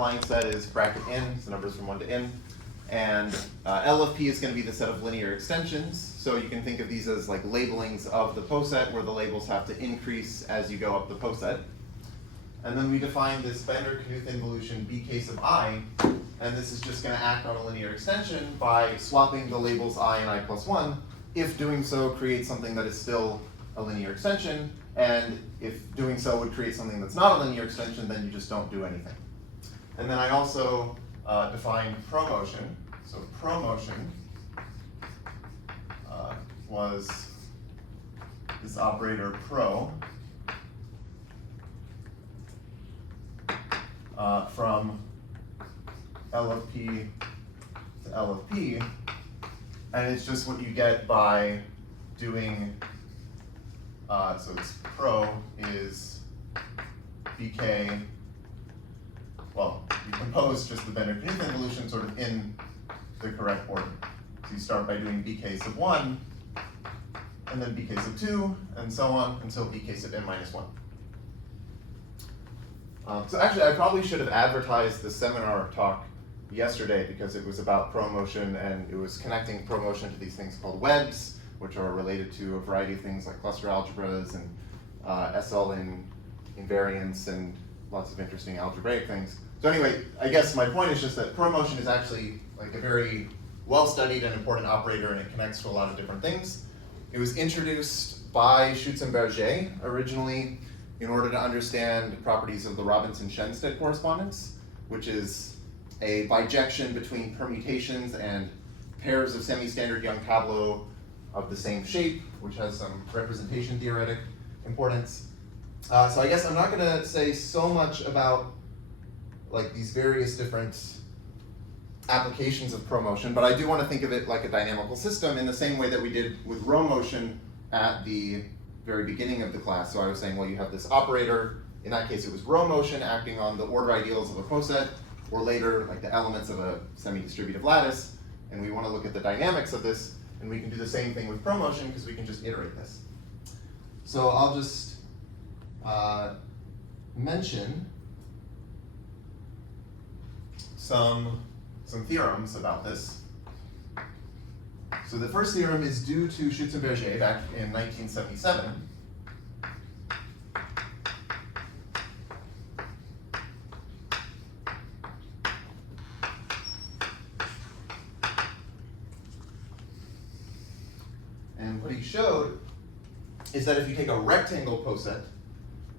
line set is bracket in, so numbers from 1 to n. And L of p is going to be the set of linear extensions. So you can think of these as like labelings of the poset, where the labels have to increase as you go up the poset. And then we define this Bender-Knuth involution B case of I, and this is just going to act on a linear extension by swapping the labels I and I plus 1. If doing so creates something that is still a linear extension, and if doing so would create something that's not a linear extension, then you just don't do anything. And then I also define promotion. So promotion was this operator pro from L of p to L of p, and it's just what you get by doing, so it's pro is bk, well, you compose just the Bender-Knuth involution sort of in the correct order. So you start by doing bk sub 1, and then bk sub 2, and so on until bk sub n minus 1. So actually, I probably should have advertised the seminar talk yesterday because it was about promotion, and it was connecting promotion to these things called webs, which are related to a variety of things like cluster algebras and SL invariance and lots of interesting algebraic things. So anyway, I guess my point is just that promotion is actually like a very well-studied and important operator, and it connects to a lot of different things. It was introduced by Schutzenberger originally in order to understand properties of the Robinson-Shenstedt correspondence, which is a bijection between permutations and pairs of semi-standard Young tableau of the same shape, which has some representation theoretic importance. So I guess I'm not going to say so much about like these various different applications of promotion, but I do want to think of it like a dynamical system in the same way that we did with row motion at the very beginning of the class. So I was saying, well, you have this operator. In that case, it was row motion acting on the order ideals of a poset, or later, like the elements of a semi-distributive lattice. And we want to look at the dynamics of this, and we can do the same thing with promotion because we can just iterate this. So I'll just mention some theorems about this. So the first theorem is due to Schutzenberger back in 1977. And what he showed is that if you take a rectangle poset,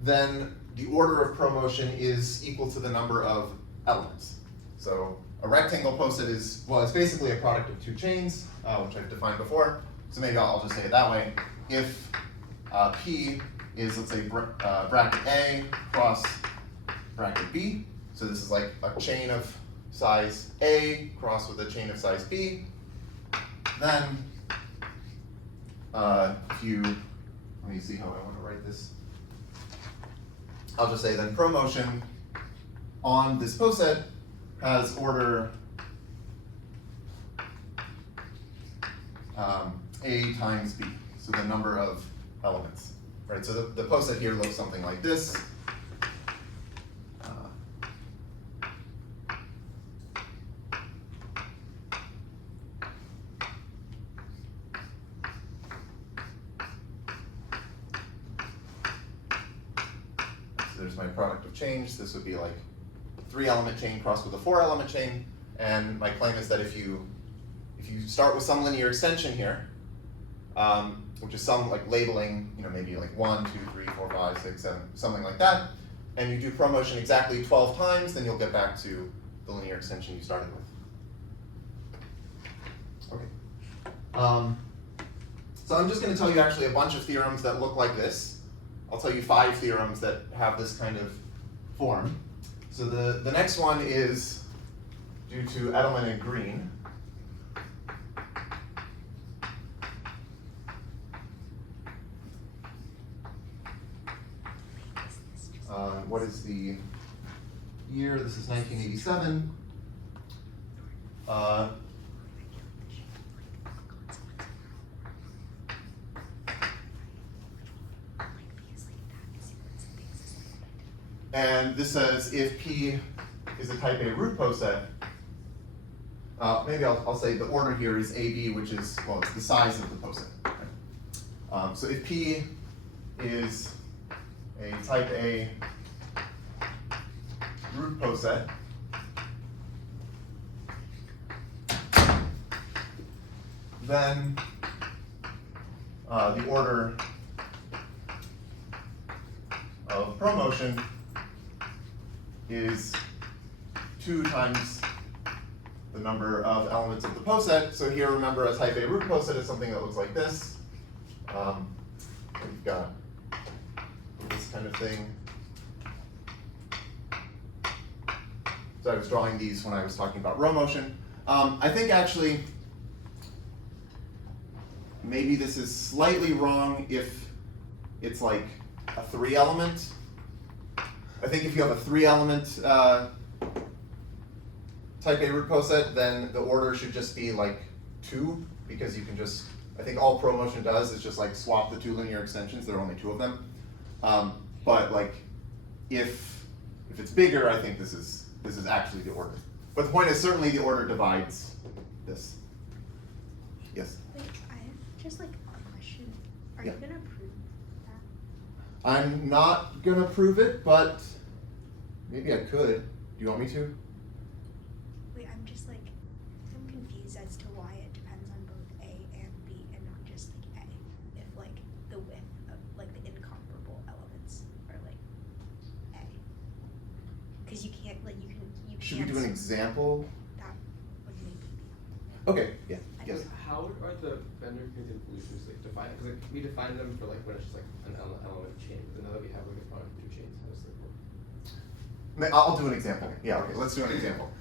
then the order of promotion is equal to the number of elements. So a rectangle poset is, well, it's basically a product of two chains, which I've defined before. So maybe I'll just say it that way. If P is, let's say, bracket A cross bracket B, so this is like a chain of size A crossed with a chain of size B, then if you, let me see how I want to write this. I'll just say then promotion on this poset has order A times B, so the number of elements, right? So the poset here looks something like this. So there's my product of change. This would be like 3-element chain crossed with a 4-element chain, and my claim is that if you start with some linear extension here, which is some like labeling, maybe like 1, 2, 3, 4, 5, 6, 7, something like that, and you do promotion exactly 12 times, then you'll get back to the linear extension you started with. Okay. So I'm just going to tell you actually a bunch of theorems that look like this. I'll tell you 5 theorems that have this kind of form. So the next one is due to Edelman and Green. What is the year? This is 1987. And this says if P is a type A root poset, maybe I'll say the order here is AB, which is, well, it's the size of the poset. Right? So if P is a type A root poset, then the order of promotion is 2 times the number of elements of the poset. So here, remember, a type A root poset is something that looks like this. We've got this kind of thing. So I was drawing these when I was talking about row motion. I think actually, maybe this is slightly wrong if it's like a 3-element. I think if you have a 3-element type A root poset, then the order should just be like 2, because you can just, I think all promotion does is just like swap the 2 linear extensions. There are only 2 of them. But like if it's bigger, I think this is actually the order. But the point is, certainly the order divides this. Yes? Wait, I have just like a question. Are Yeah. you gonna prove that? I'm not gonna prove it, but maybe I could. Do you want me to? Wait, I'm just like, I'm confused as to why it depends on both A and B and not just like A. If like the width of like the incomparable elements are like A. Because you can't like you Should we can't do an example? that would maybe be. Okay, yeah, yes. How are the vendor convolutions like defined? Because like, we define them for like when it's just like an element chain. But now that we have like a product of 2 chains, how does that work? I'll do an example. Yeah, okay, let's do an example.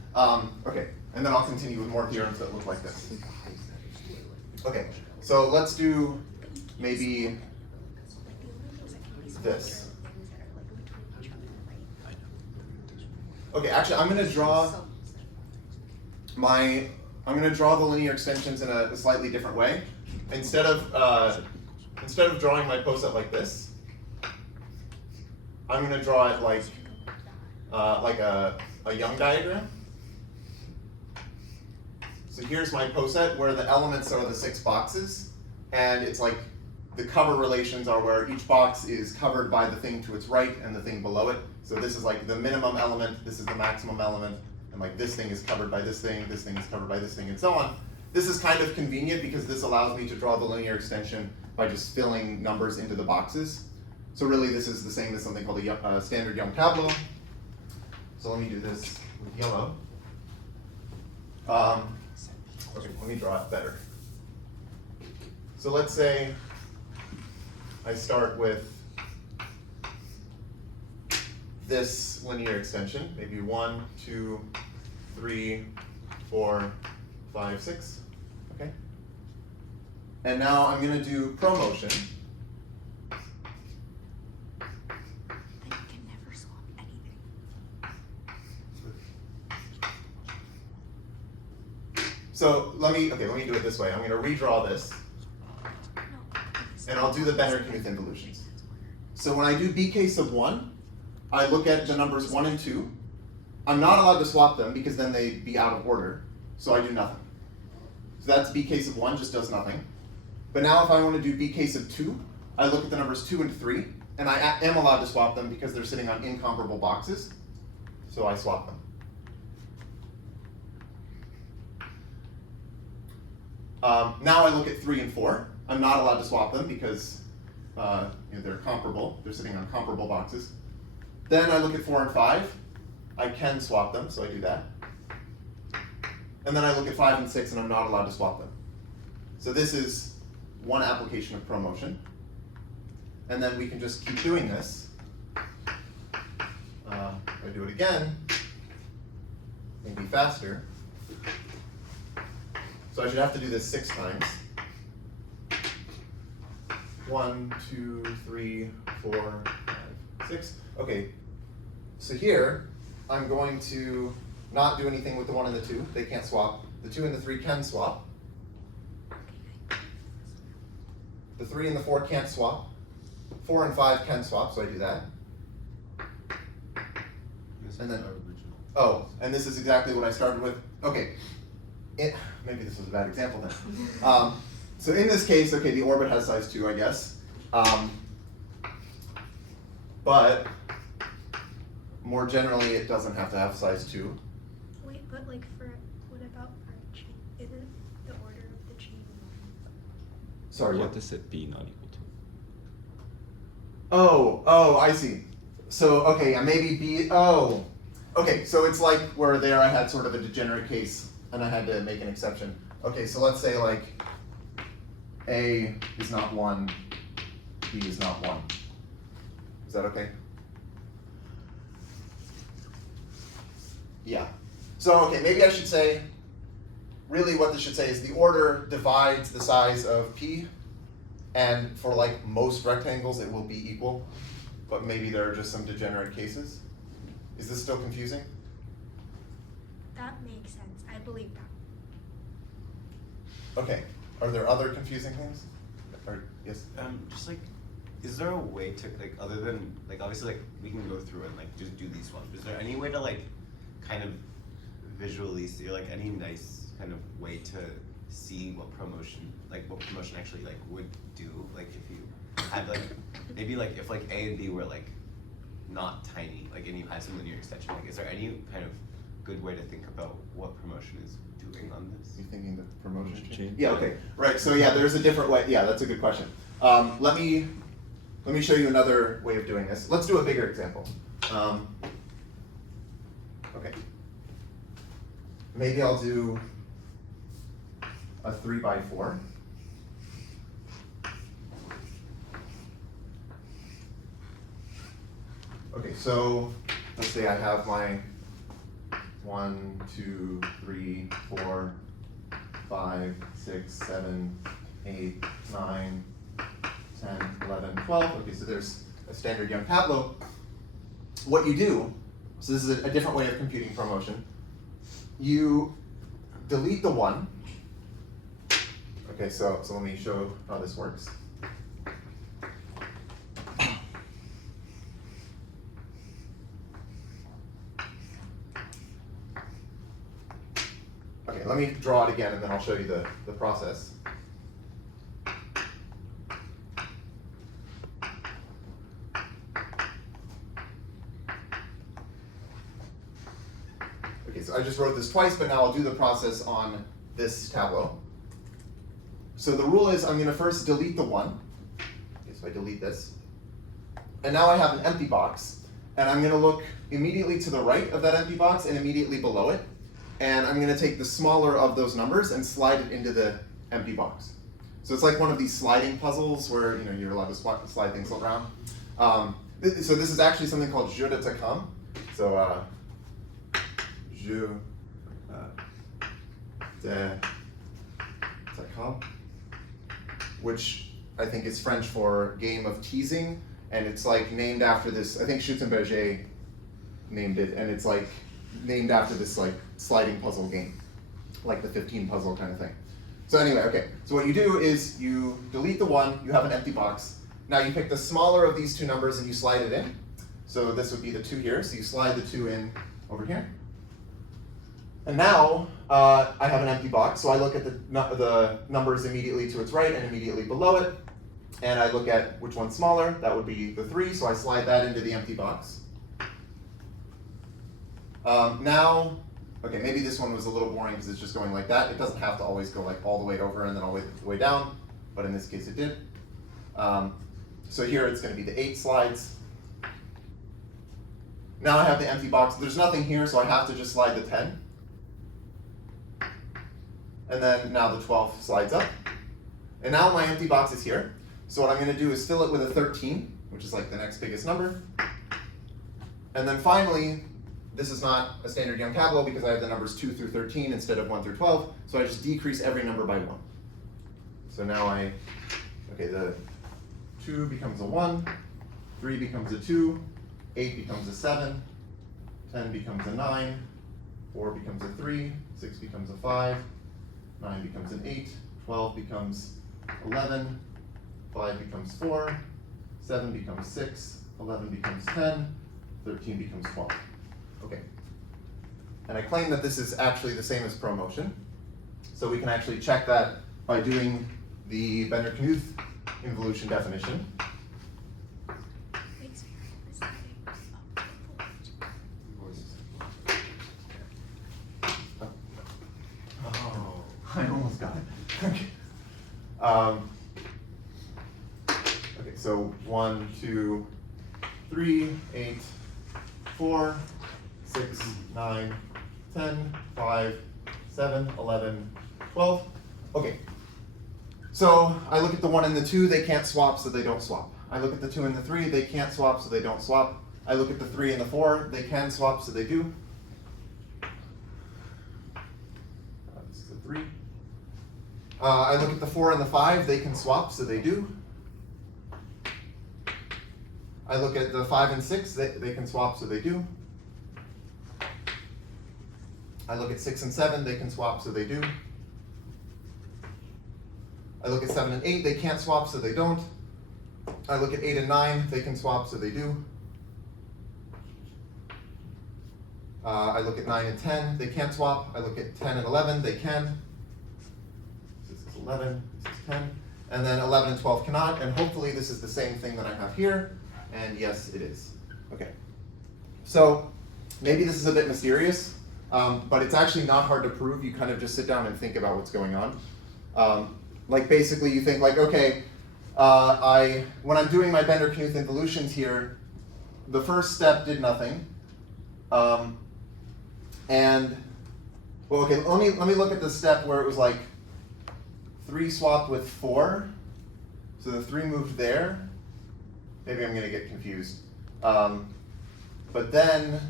Okay, and then I'll continue with more theorems that look like this. Okay, so let's do maybe this. Okay, actually, I'm going to draw the linear extensions in a slightly different way. Instead of drawing my poset like this, I'm going to draw it like a Young diagram. So here's my poset where the elements are the 6 boxes, and it's like the cover relations are where each box is covered by the thing to its right and the thing below it. So this is like the minimum element, this is the maximum element, and like this thing is covered by this thing is covered by this thing, and so on. This is kind of convenient because this allows me to draw the linear extension by just filling numbers into the boxes. So really this is the same as something called a standard Young tableau. So let me do this with yellow. Okay, let me draw it better. So let's say I start with this linear extension, maybe 1, 2, 3, 4, 5, 6, okay? And now I'm gonna do promotion. I can never swap anything. So let me do it this way. I'm gonna redraw this, and I'll do the Benner-Knuth involutions. So when I do BK sub 1, I look at the numbers 1 and 2. I'm not allowed to swap them because then they'd be out of order, so I do nothing. So that's BK sub 1, just does nothing. But now if I want to do BK sub 2, I look at the numbers 2 and 3, and I am allowed to swap them because they're sitting on incomparable boxes, so I swap them. Now I look at 3 and 4. I'm not allowed to swap them because they're comparable. They're sitting on comparable boxes. Then I look at 4 and 5. I can swap them, so I do that. And then I look at 5 and 6, and I'm not allowed to swap them. So this is one application of promotion. And then we can just keep doing this. If I do it again, maybe faster. So I should have to do this 6 times. 1, 2, 3, 4, 5, 6. Okay, so here I'm going to not do anything with the 1 and the 2. They can't swap. The 2 and the 3 can swap. The 3 and the 4 can't swap. 4 and 5 can swap, so I do that. And then Oh, and this is exactly what I started with. Okay, maybe this was a bad example then. So in this case, okay, the orbit has size 2, I guess. But more generally, it doesn't have to have size 2. Wait, but like what about for a chain? Isn't the order of the chain 1? Sorry, What what? does it be not equal to? Oh, I see. So, okay, yeah, maybe B, okay, so it's like where there I had sort of a degenerate case and I had to make an exception. Okay, so let's say like A is not 1, B is not 1. Is that okay? Yeah. So, okay, maybe I should say, really what this should say is the order divides the size of P, and for like most rectangles it will be equal, but maybe there are just some degenerate cases. Is this still confusing? That makes sense. I believe that. Okay, are there other confusing things? Or, yes? Just like, is there a way to, like, other than, like, obviously, like, we can go through and, like, just do these ones, but is there any way to, like, kind of visually see, or, like, any nice kind of way to see what promotion actually, like, would do, like, if you had, like, maybe, like, if, like, A and B were, like, not tiny, like, and you had some linear extension, like, is there any kind of good way to think about what promotion is doing on this? You thinking the promotion chain? Chain? Yeah, okay, right, so yeah, there's a different way, yeah, that's a good question. Let me show you another way of doing this. Let's do a bigger example. Okay. Maybe I'll do a 3x4. Okay, so let's say I have my 1, 2, 3, 4, 5, 6, 7, 8, 9, 10, 11, 12. Okay, so there's a standard young tableau. What you do, so this is a different way of computing promotion. You delete the 1. Okay, so let me show how this works. Okay, let me draw it again and then I'll show you the process. Okay, so I just wrote this twice, but now I'll do the process on this tableau. So the rule is I'm going to first delete the 1. Okay, so I delete this. And now I have an empty box. And I'm going to look immediately to the right of that empty box and immediately below it. And I'm going to take the smaller of those numbers and slide it into the empty box. So it's like one of these sliding puzzles where you're allowed to slide things around. So this is actually something called jeu de tacon. So jeu de tacon, which I think is French for game of teasing, and it's like named after this. I think Schutzenberger named it, and it's like named after this like sliding puzzle game, like the 15 puzzle kind of thing. So anyway, okay, so what you do is you delete the 1, you have an empty box. Now you pick the smaller of these two numbers and you slide it in. So this would be the 2 here, so you slide the 2 in over here. And now I have an empty box, so I look at the numbers immediately to its right and immediately below it, and I look at which one's smaller. That would be the 3, so I slide that into the empty box. Now, okay, maybe this one was a little boring because it's just going like that. It doesn't have to always go like all the way over and then all the way down, but in this case it did. So here it's going to be the 8 slides. Now I have the empty box. There's nothing here, so I have to just slide the 10. And then now the 12 slides up. And now my empty box is here. So what I'm going to do is fill it with a 13, which is like the next biggest number. And then finally, this is not a standard young tableau because I have the numbers 2 through 13 instead of 1 through 12. So I just decrease every number by 1. So now the 2 becomes a 1, 3 becomes a 2, 8 becomes a 7, 10 becomes a 9, 4 becomes a 3, 6 becomes a 5, 9 becomes an 8, 12 becomes 11, 5 becomes 4, 7 becomes 6, 11 becomes 10, 13 becomes 12. Okay. And I claim that this is actually the same as promotion. So we can actually check that by doing the Bender-Knuth involution definition. Makes me exciting. Oh, I almost got it. Okay. Okay, so 1, 2, 3, 8, 4, 6, 9, 10, 5, 7, 11, 12. Okay. So I look at the 1 and the 2, they can't swap, so they don't swap. I look at the 2 and the 3, they can't swap, so they don't swap. I look at the 3 and the 4, they can swap, so they do. This is the 3. I look at the 4 and the 5, they can swap, so they do. I look at the 5 and 6, they can swap, so they do. I look at 6 and 7, they can swap, so they do. I look at 7 and 8, they can't swap, so they don't. I look at 8 and 9, they can swap, so they do. I look at 9 and 10, they can't swap. I look at 10 and 11, they can. This is 11, this is 10. And then 11 and 12 cannot, and hopefully this is the same thing that I have here. And yes, it is. Okay. So maybe this is a bit mysterious, but it's actually not hard to prove. You kind of just sit down and think about what's going on. Like basically you think like, okay, when I'm doing my Bender-Knuth involutions here, the first step did nothing. And, well, okay, let me look at the step where it was like 3 swapped with 4. So the 3 moved there. Maybe I'm going to get confused. But then,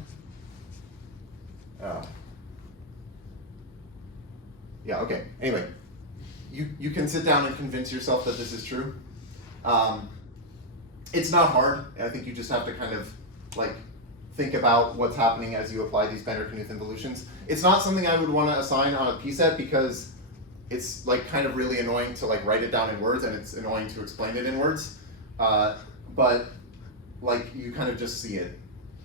yeah, okay. Anyway, you can sit down and convince yourself that this is true. It's not hard. I think you just have to kind of like think about what's happening as you apply these Bender-Knuth involutions. It's not something I would want to assign on a PSET because it's like kind of really annoying to like write it down in words, and it's annoying to explain it in words. But like you kind of just see it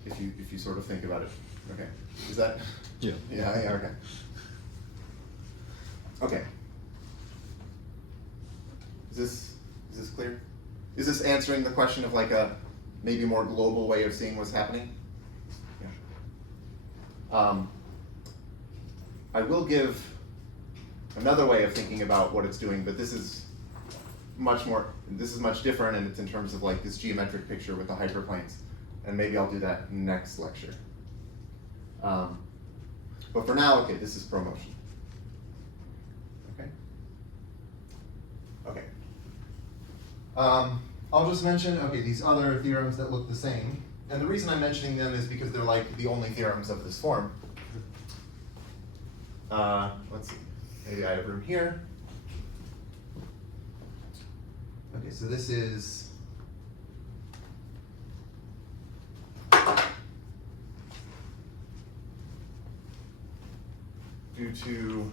if you sort of think about it. Okay, is that? Yeah. Yeah. Okay. Okay. Is this clear? Is this answering the question of like a maybe more global way of seeing what's happening? Yeah. I will give another way of thinking about what it's doing, but this is much different, and it's in terms of like this geometric picture with the hyperplanes, and maybe I'll do that next lecture. But for now, okay, this is promotion. Okay. Okay. I'll just mention, okay, these other theorems that look the same, and the reason I'm mentioning them is because they're like the only theorems of this form. Let's see, maybe I have room here. Okay, so this is due to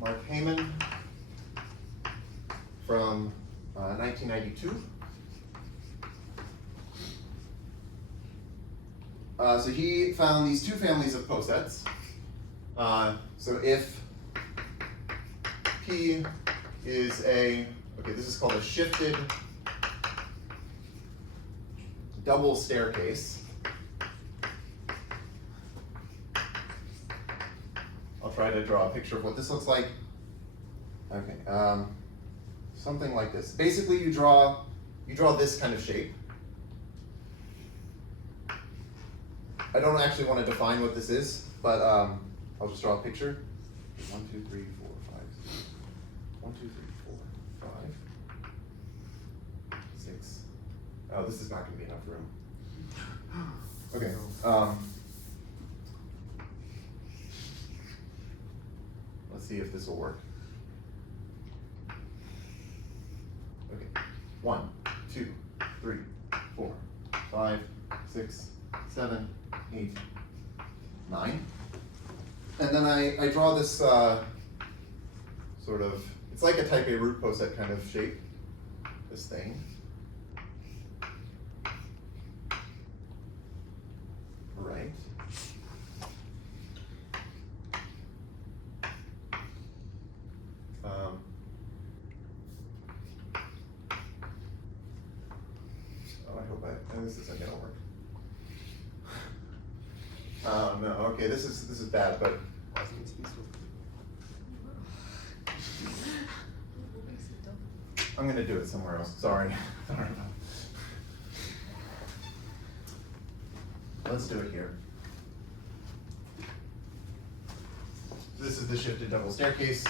Mark Heyman from 1992. So he found these 2 families of posets. So if P is okay, this is called a shifted double staircase. I'll try to draw a picture of what this looks like. Okay, something like this. Basically, you draw this kind of shape. I don't actually want to define what this is, but I'll just draw a picture. 1, 2, 3, 4, 5, 6. 1, 2, 3, 4, 5, 6. Oh, this is not going to be enough room. Okay. Let's see if this will work. Okay. 1, 2, 3, 4, 5, 6, 7, 8, 9. And then I draw this sort of, it's like a type A root poset kind of shape, this thing. Right. this isn't gonna work. Oh no, okay, this is bad, but I'm gonna do it somewhere else. Sorry. Sorry. Let's do it here. This is the shifted double staircase.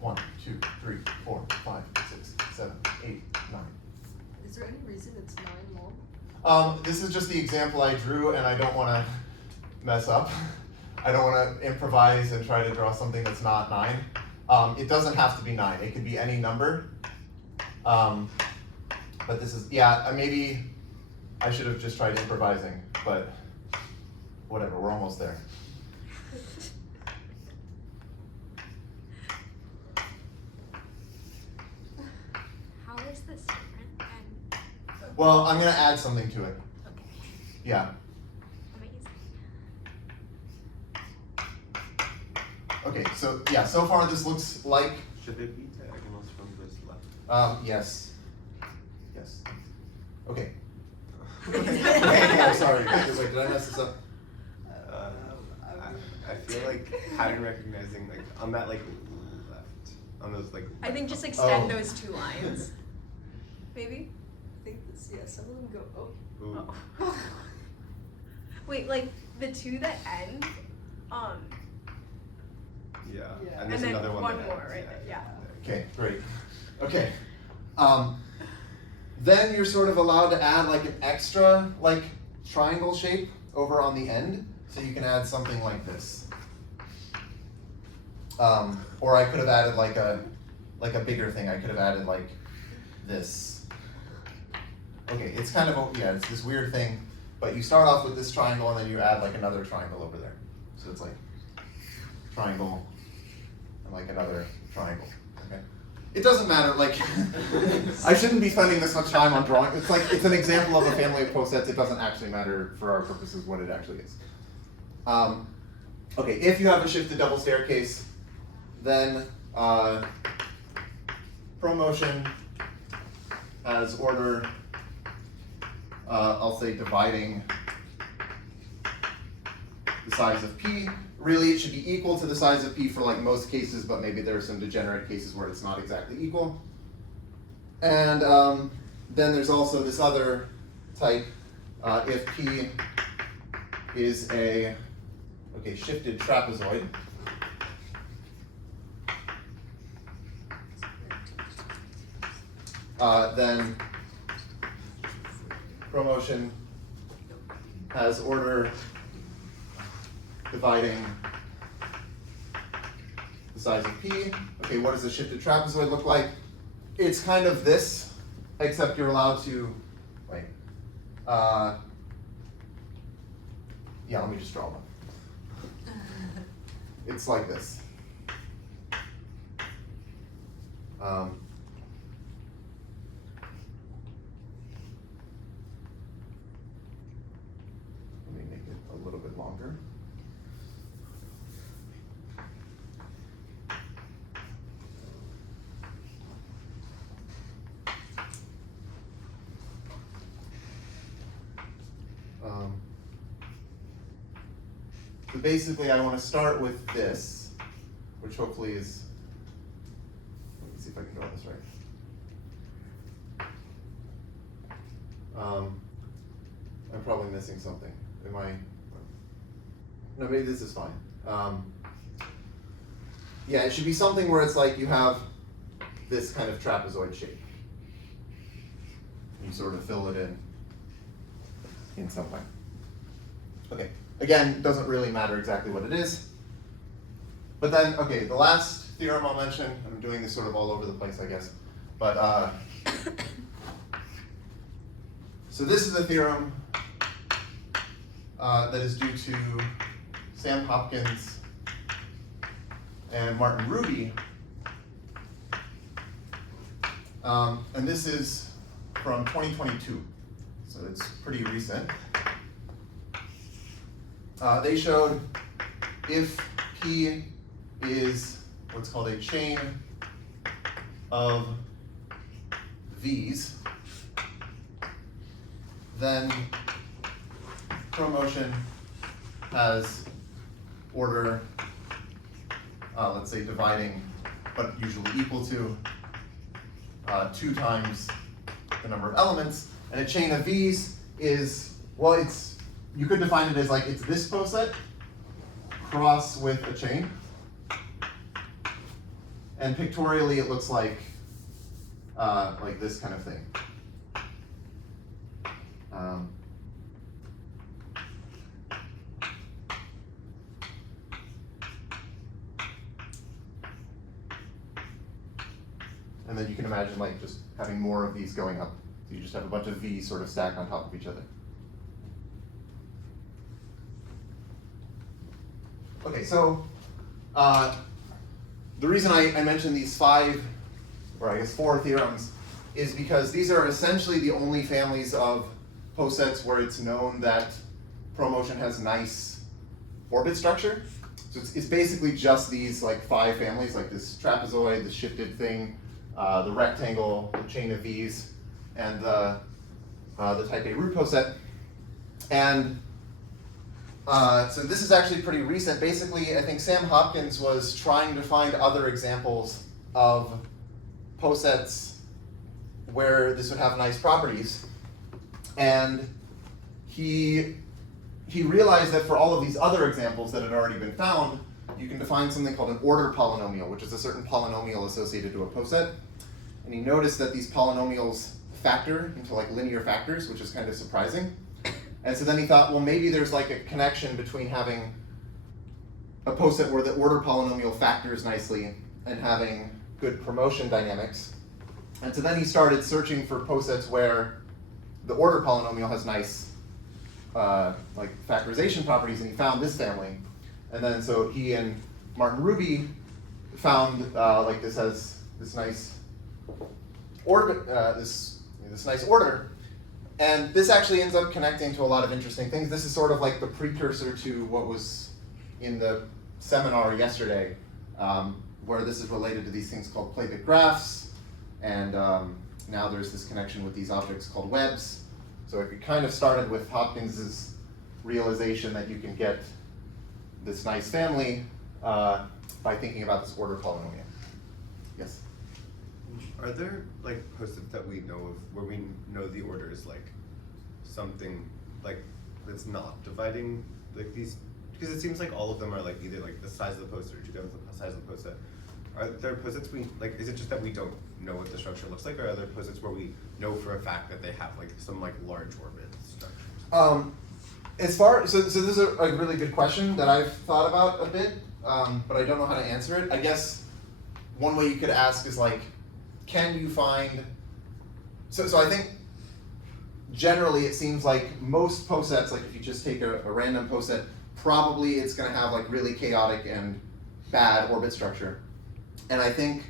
One, two, three, 4, 5, 6, 7, 8, 9. Is there any reason it's 9 long? This is just the example I drew, and I don't want to mess up. I don't want to improvise and try to draw something that's not 9. It doesn't have to be 9. It could be any number. But this is, yeah, maybe I should have just tried improvising, but whatever, we're almost there. How is this different than, Well, I'm going to add something to it. okay, Yeah. amazing. Okay, so yeah, so far this looks like, Should they be diagonals from this left? yes. Yes. Okay. Okay, sorry. Wait, did I mess this up? I feel like pattern recognizing, like on that like left, on those like. I think just extend Oh. those 2 lines. Maybe? I think this, yeah, some of them go, oh. Ooh. Oh. Wait, like the 2 that end, Yeah. Yeah. And and there's then another one. one that more, ends, right there, yeah. Okay, great. Okay. Then you're sort of allowed to add like an extra like triangle shape over on the end. So you can add something like this. Or I could have added like a bigger thing. I could have added like this. Okay, it's kind of, yeah, it's this weird thing, but you start off with this triangle and then you add like another triangle over there. So it's like triangle and like another triangle, okay? It doesn't matter, like, I shouldn't be spending this much time on drawing. It's like, it's an example of a family of posets. It doesn't actually matter for our purposes what it actually is. Okay, if you have a shifted double staircase, then promotion as order, I'll say dividing the size of P. Really, it should be equal to the size of P for like most cases, but maybe there are some degenerate cases where it's not exactly equal. And then there's also this other type, if P is a shifted trapezoid. Then promotion has order dividing the size of P. Okay, what does a shifted trapezoid look like? It's kind of this, except you're allowed to, wait. Yeah, let me just draw one. It's like this. Let me make it a little bit longer. So basically I want to start with this, which hopefully is, let me see if I can draw this right. I'm probably missing something. Am I? No, maybe this is fine. Yeah, it should be something where it's like you have this kind of trapezoid shape. You sort of fill it in some way. Okay, again, doesn't really matter exactly what it is. But then, okay, the last theorem I'll mention, I'm doing this sort of all over the place, I guess. But, so this is a theorem that is due to Sam Hopkins and Martin Ruby. And this is from 2022, so it's pretty recent. they showed if P is what's called a chain of V's, then promotion has order, let's say dividing, but usually equal to 2 times the number of elements. And a chain of V's is, well, you could define it as like it's this poset cross with a chain. And pictorially it looks like this kind of thing. And then you can imagine like just having more of these going up. So you just have a bunch of V's sort of stacked on top of each other. Okay, so the reason I mentioned these 5, or I guess 4 theorems, is because these are essentially the only families of posets where it's known that promotion has nice orbit structure. So it's basically just these like 5 families, like this trapezoid, the shifted thing, the rectangle, the chain of V's, and the type A root poset. And so this is actually pretty recent. Basically, I think Sam Hopkins was trying to find other examples of posets where this would have nice properties. And he realized that for all of these other examples that had already been found, you can define something called an order polynomial, which is a certain polynomial associated to a poset. And he noticed that these polynomials factor into like linear factors, which is kind of surprising. And so then he thought, well, maybe there's like a connection between having a poset where the order polynomial factors nicely and having good promotion dynamics. And so then he started searching for posets where the order polynomial has nice like factorization properties, and he found this family. And then so he and Martin Ruby found like this has this nice orbit, this nice order. And this actually ends up connecting to a lot of interesting things. This is sort of like the precursor to what was in the seminar yesterday, where this is related to these things called Plabic graphs, and now there's this connection with these objects called webs. So it kind of started with Hopkins's realization that you can get this nice family by thinking about this order polynomial. Yes? Are there like posets that we know of where we know the order is like something like that's not dividing like these? Because it seems like all of them are like either like the size of the poset or together with the size of the poset. Are there posets we like? Is it just that we don't know what the structure looks like, or are there posets where we know for a fact that they have like some like large orbit structures? So this is a really good question that I've thought about a bit, but I don't know how to answer it. I guess one way you could ask is like, can you find, so I think generally it seems like most posets, like if you just take a random poset, probably it's gonna have like really chaotic and bad orbit structure. And I think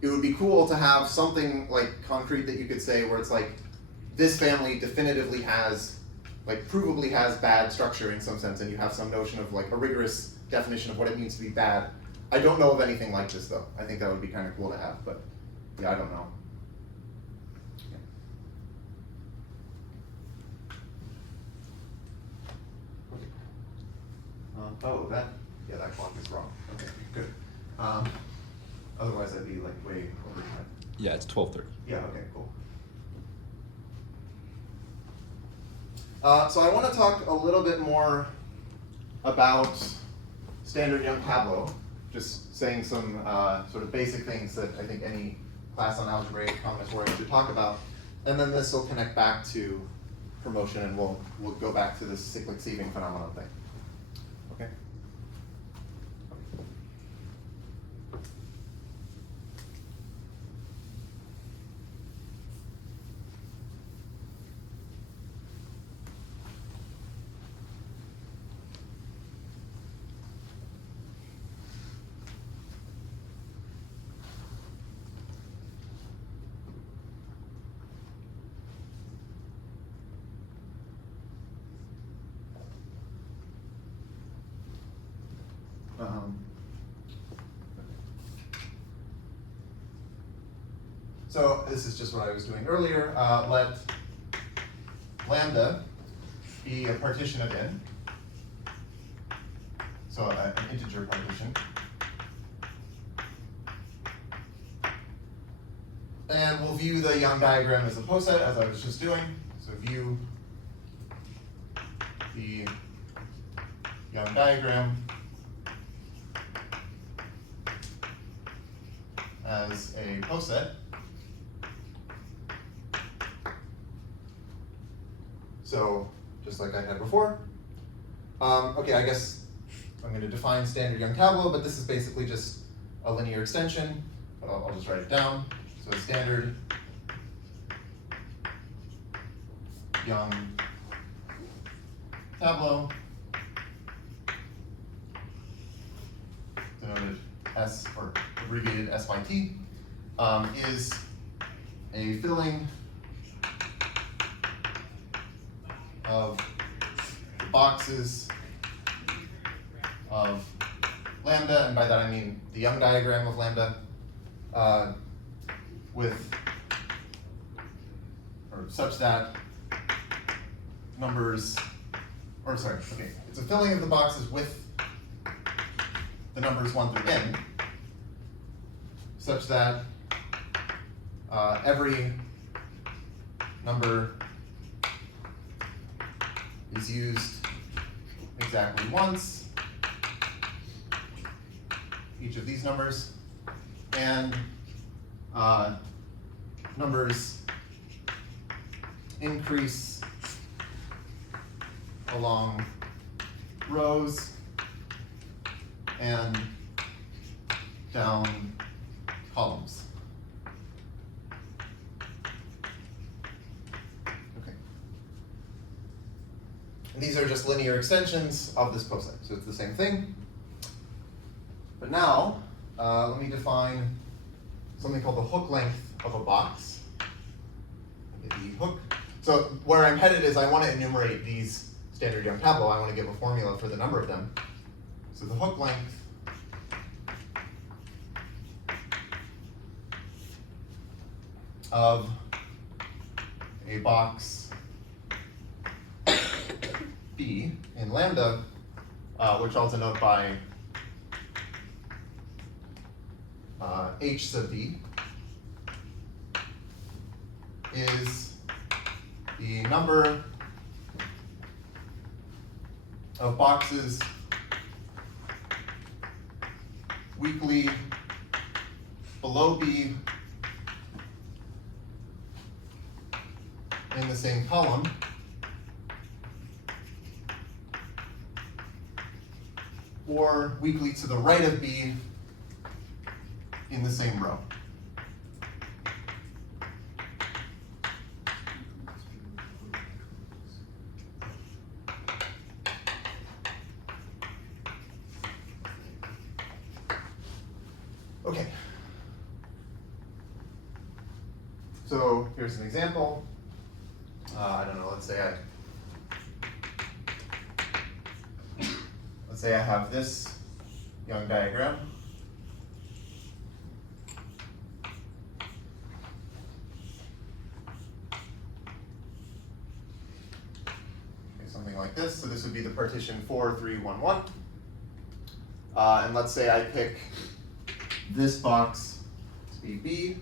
it would be cool to have something like concrete that you could say where it's like, this family definitively has, like provably has bad structure in some sense, and you have some notion of like a rigorous definition of what it means to be bad. I don't know of anything like this though. I think that would be kind of cool to have, but yeah, I don't know. That clock is wrong. Okay, good. Otherwise I'd be like way over time. Yeah, it's 12:30. Yeah, okay, cool. So I want to talk a little bit more about standard Young Tableau, just saying some sort of basic things that I think any class on algebraic combinatorial should talk about, and then this will connect back to promotion, and we'll go back to this cyclic sieving phenomenon thing. Okay. So this is just what I was doing earlier. Let lambda be a partition of n. So an integer partition. And we'll view the Young diagram as a poset, as I was just doing. So view the Young diagram as a poset. So just like I had before. Okay, I guess I'm going to define standard Young tableau, but this is basically just a linear extension. But I'll just write it down. So standard Young tableau, denoted S or abbreviated SYT, is a filling of the boxes of lambda, and by that I mean the Young diagram of lambda, with, or such that numbers, or sorry, okay, it's a filling of the boxes with the numbers 1 through n, such that every number is used exactly once, each of these numbers, and numbers increase along rows and down columns. Okay. And these are just linear extensions of this poset, so it's the same thing. But now, let me define something called the hook length of a box. The hook. So where I'm headed is I want to enumerate these standard Young tableau. I want to give a formula for the number of them. So the hook length of a box B in lambda, which I'll denote by H sub B, is the number of boxes weakly below B in the same column or weakly to the right of B in the same row. Okay. So here's an example. I don't know, let's say I have this Young diagram. Okay, something like this. So this would be the partition 4, 3, 1, 1. And let's say I pick this box to be B.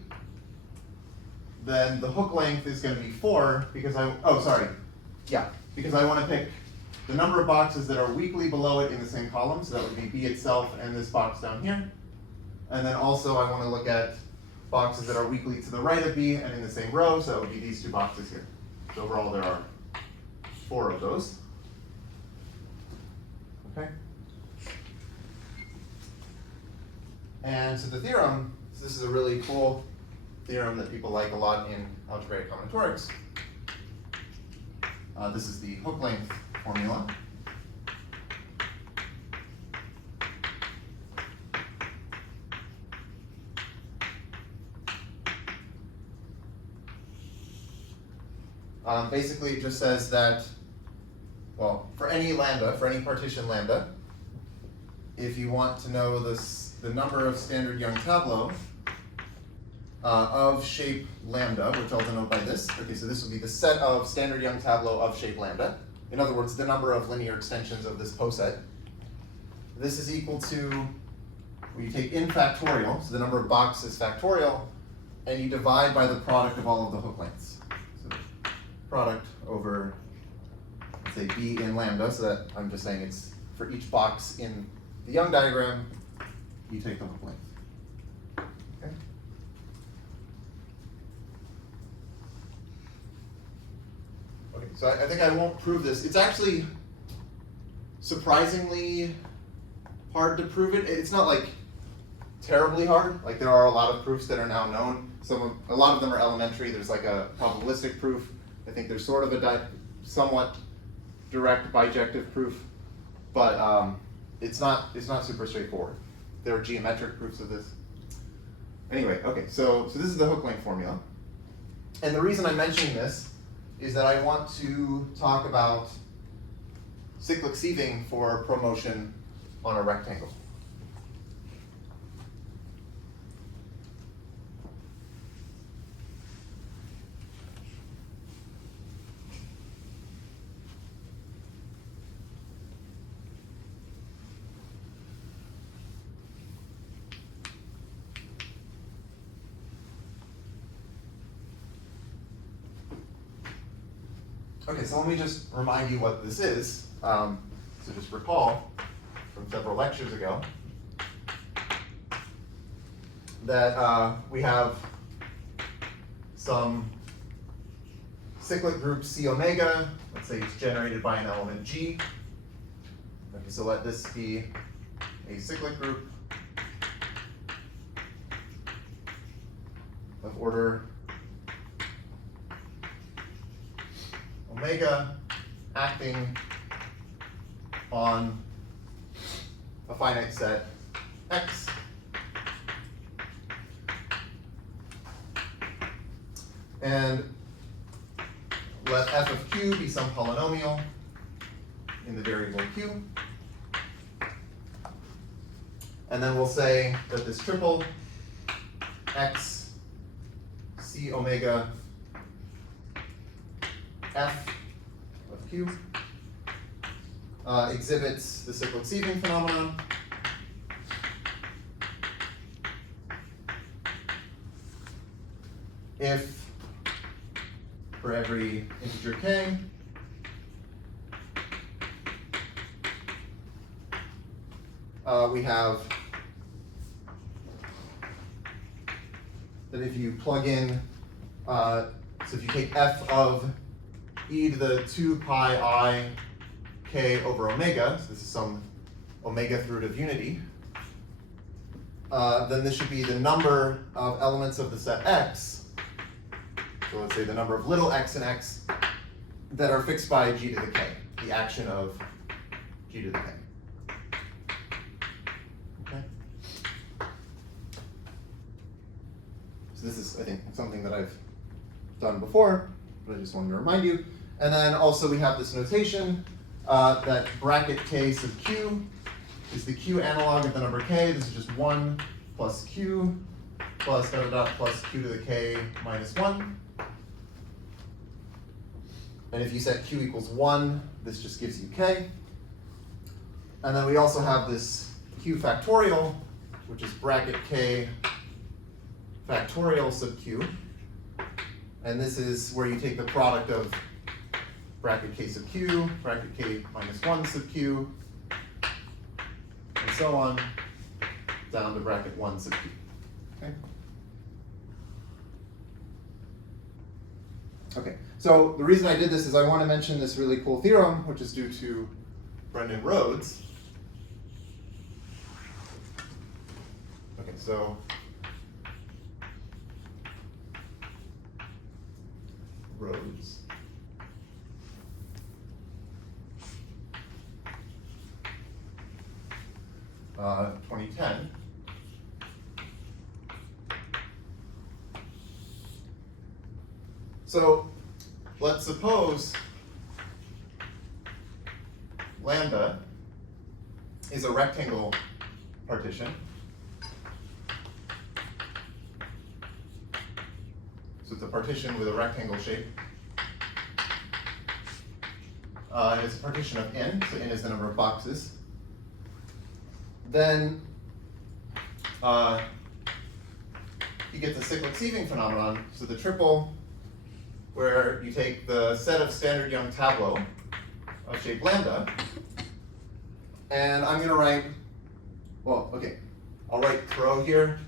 Then the hook length is going to be 4 because because I want to pick the number of boxes that are weakly below it in the same column, so that would be B itself and this box down here. And then also I want to look at boxes that are weakly to the right of B and in the same row, so that would be these two boxes here. So overall there are 4 of those. Okay. And so the theorem, so this is a really cool theorem that people like a lot in algebraic combinatorics. This is the hook length formula. Basically, it just says that, well, for any lambda, for any partition lambda, if you want to know the number of standard Young tableau, of shape lambda, which I'll denote by this. Okay, so this would be the set of standard Young tableau of shape lambda. In other words, the number of linear extensions of this poset. This is equal to, well, you take in factorial, so the number of boxes factorial, and you divide by the product of all of the hook lengths. So product over, let's say, b in lambda, so that I'm just saying it's for each box in the Young diagram, you take the hook length. Okay. Okay, so I think I won't prove this. It's actually surprisingly hard to prove it. It's not like terribly hard. Like there are a lot of proofs that are now known. A lot of them are elementary. There's like a probabilistic proof. I think there's sort of a somewhat direct bijective proof, but it's not super straightforward. There are geometric proofs of this. Anyway, okay, so this is the hook length formula. And the reason I'm mentioning this is that I want to talk about cyclic sieving for promotion on a rectangle. Okay, so let me just remind you what this is. So just recall from several lectures ago that we have some cyclic group C omega. Let's say it's generated by an element G. Okay, so let this be a cyclic group of order omega acting on a finite set X. And let f of q be some polynomial in the variable q. And then we'll say that this triple X C omega f of q exhibits the cyclic sieving phenomenon. If for every integer k we have that if you plug in, so if you take f of e to the 2 pi I k over omega, so this is some omega root of unity, then this should be the number of elements of the set X. So let's say the number of little x and x that are fixed by g to the k, the action of g to the k. Okay. So this is, I think, something that I've done before, but I just wanted to remind you. And then also we have this notation that bracket k sub q is the q analog of the number k. This is just 1 plus q plus dot dot plus q to the k minus 1. And if you set q equals 1, this just gives you k. And then we also have this q factorial, which is bracket k factorial sub q. And this is where you take the product of bracket k sub q, bracket k minus 1 sub q, and so on, down to bracket 1 sub q. Okay? Okay, so the reason I did this is I want to mention this really cool theorem, which is due to Brendan Rhodes. Okay, so Rhodes. Uh, 2010. So let's suppose lambda is a rectangle partition So it's a partition with a rectangle shape. It's a partition of n, so n is the number of boxes. Then you get the cyclic sieving phenomenon, so the triple, where you take the set of standard Young tableau of shape lambda, and I'm going to write, well, okay, I'll write pro here.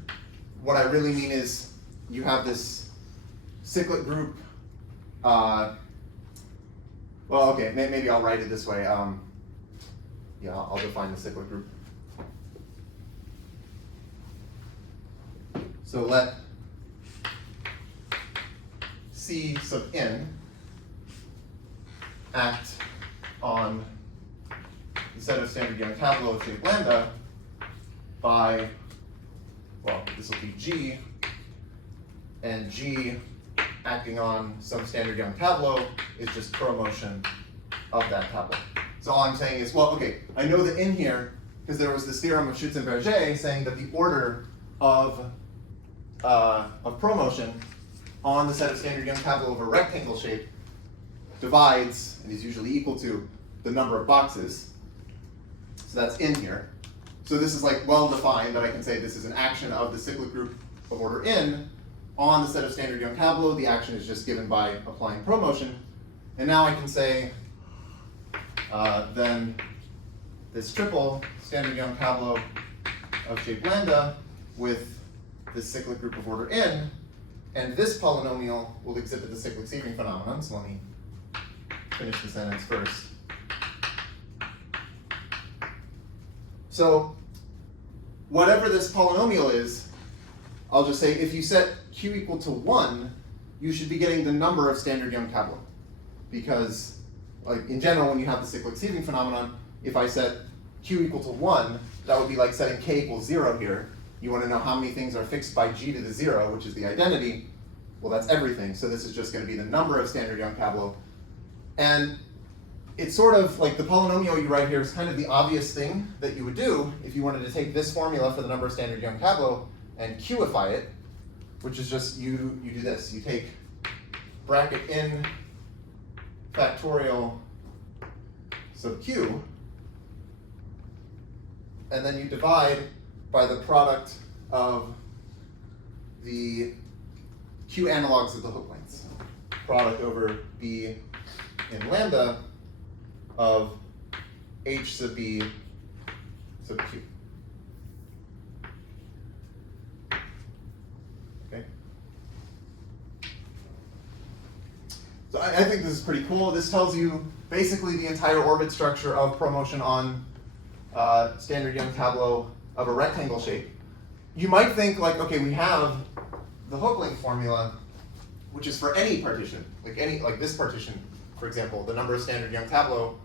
What I really mean is you have this cyclic group. Well, okay, maybe I'll write it this way. Yeah, I'll define the cyclic group. So let C sub n act on the set of standard Young tableau of shape lambda by, well, this will be G, and G acting on some standard Young tableau is just promotion of that tableau. So all I'm saying is, well, okay, I know that in here, because there was this theorem of Schütz and Berger saying that the order of promotion on the set of standard Young tableau of a rectangle shape divides and is usually equal to the number of boxes. So that's in here. So this is like well defined that I can say this is an action of the cyclic group of order n on the set of standard Young tableau. The action is just given by applying promotion. And now I can say then this triple standard Young tableau of shape lambda with this cyclic group of order n, and this polynomial will exhibit the cyclic sieving phenomenon. So let me finish the sentence first. So whatever this polynomial is, I'll just say if you set q equal to 1, you should be getting the number of standard Young tableau. Because like in general, when you have the cyclic sieving phenomenon, if I set q equal to 1, that would be like setting k equals 0 here. You want to know how many things are fixed by g to the 0, which is the identity. Well, that's everything. So this is just going to be the number of standard Young tableau. And it's sort of like the polynomial you write here is kind of the obvious thing that you would do if you wanted to take this formula for the number of standard Young tableau and qify it, which is just you do this. You take bracket n factorial sub q, and then you divide by the product of the q analogs of the hook lengths. Product over b in lambda of h sub b sub q. Okay. So I think this is pretty cool. This tells you basically the entire orbit structure of promotion on standard Young tableau of a rectangle shape. You might think like, okay, we have the hook length formula, which is for any partition, like this partition, for example, the number of standard Young tableau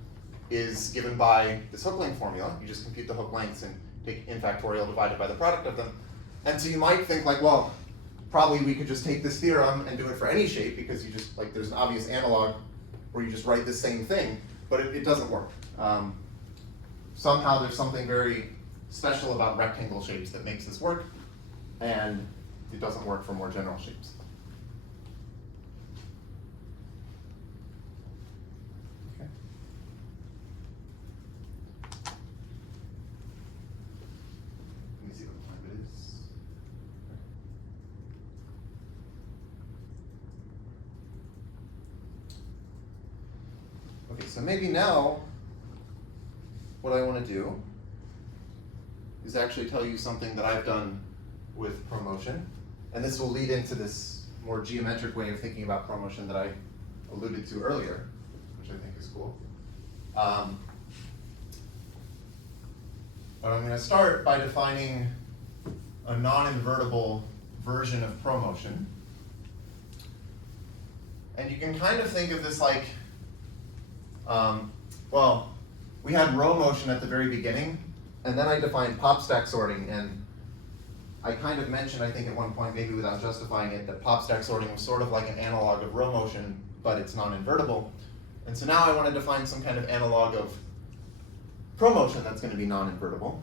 is given by this hook length formula. You just compute the hook lengths and take n factorial divided by the product of them. And so you might think like, well, probably we could just take this theorem and do it for any shape because you just like there's an obvious analog where you just write the same thing, but it doesn't work. Somehow there's something very special about rectangle shapes that makes this work, and it doesn't work for more general shapes. Okay. Let me see what time it is. Okay, so maybe now what I want to do is actually tell you something that I've done with promotion. And this will lead into this more geometric way of thinking about promotion that I alluded to earlier, which I think is cool. But I'm going to start by defining a non-invertible version of promotion. And you can kind of think of this like, well, we had row motion at the very beginning, and then I defined pop stack sorting, and I kind of mentioned, I think at one point, maybe without justifying it, that pop stack sorting was sort of like an analog of row motion, but it's non-invertible. And so now I want to define some kind of analog of promotion that's going to be non-invertible.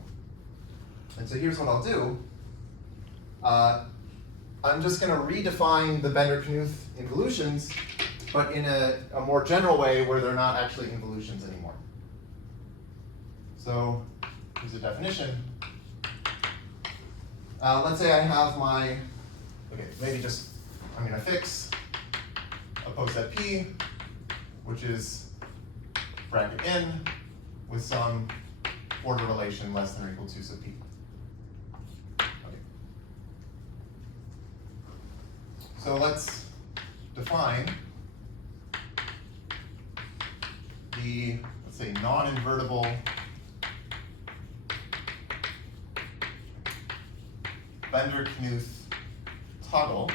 And so here's what I'll do. I'm just going to redefine the Bender-Knuth involutions, but in a more general way where they're not actually involutions anymore. So here's a definition. Let's say I have my, okay, maybe just, I'm going to fix a poset P, which is bracket n with some order relation less than or equal to sub P. Okay. So let's define the, let's say, non-invertible Bender-Knuth toggle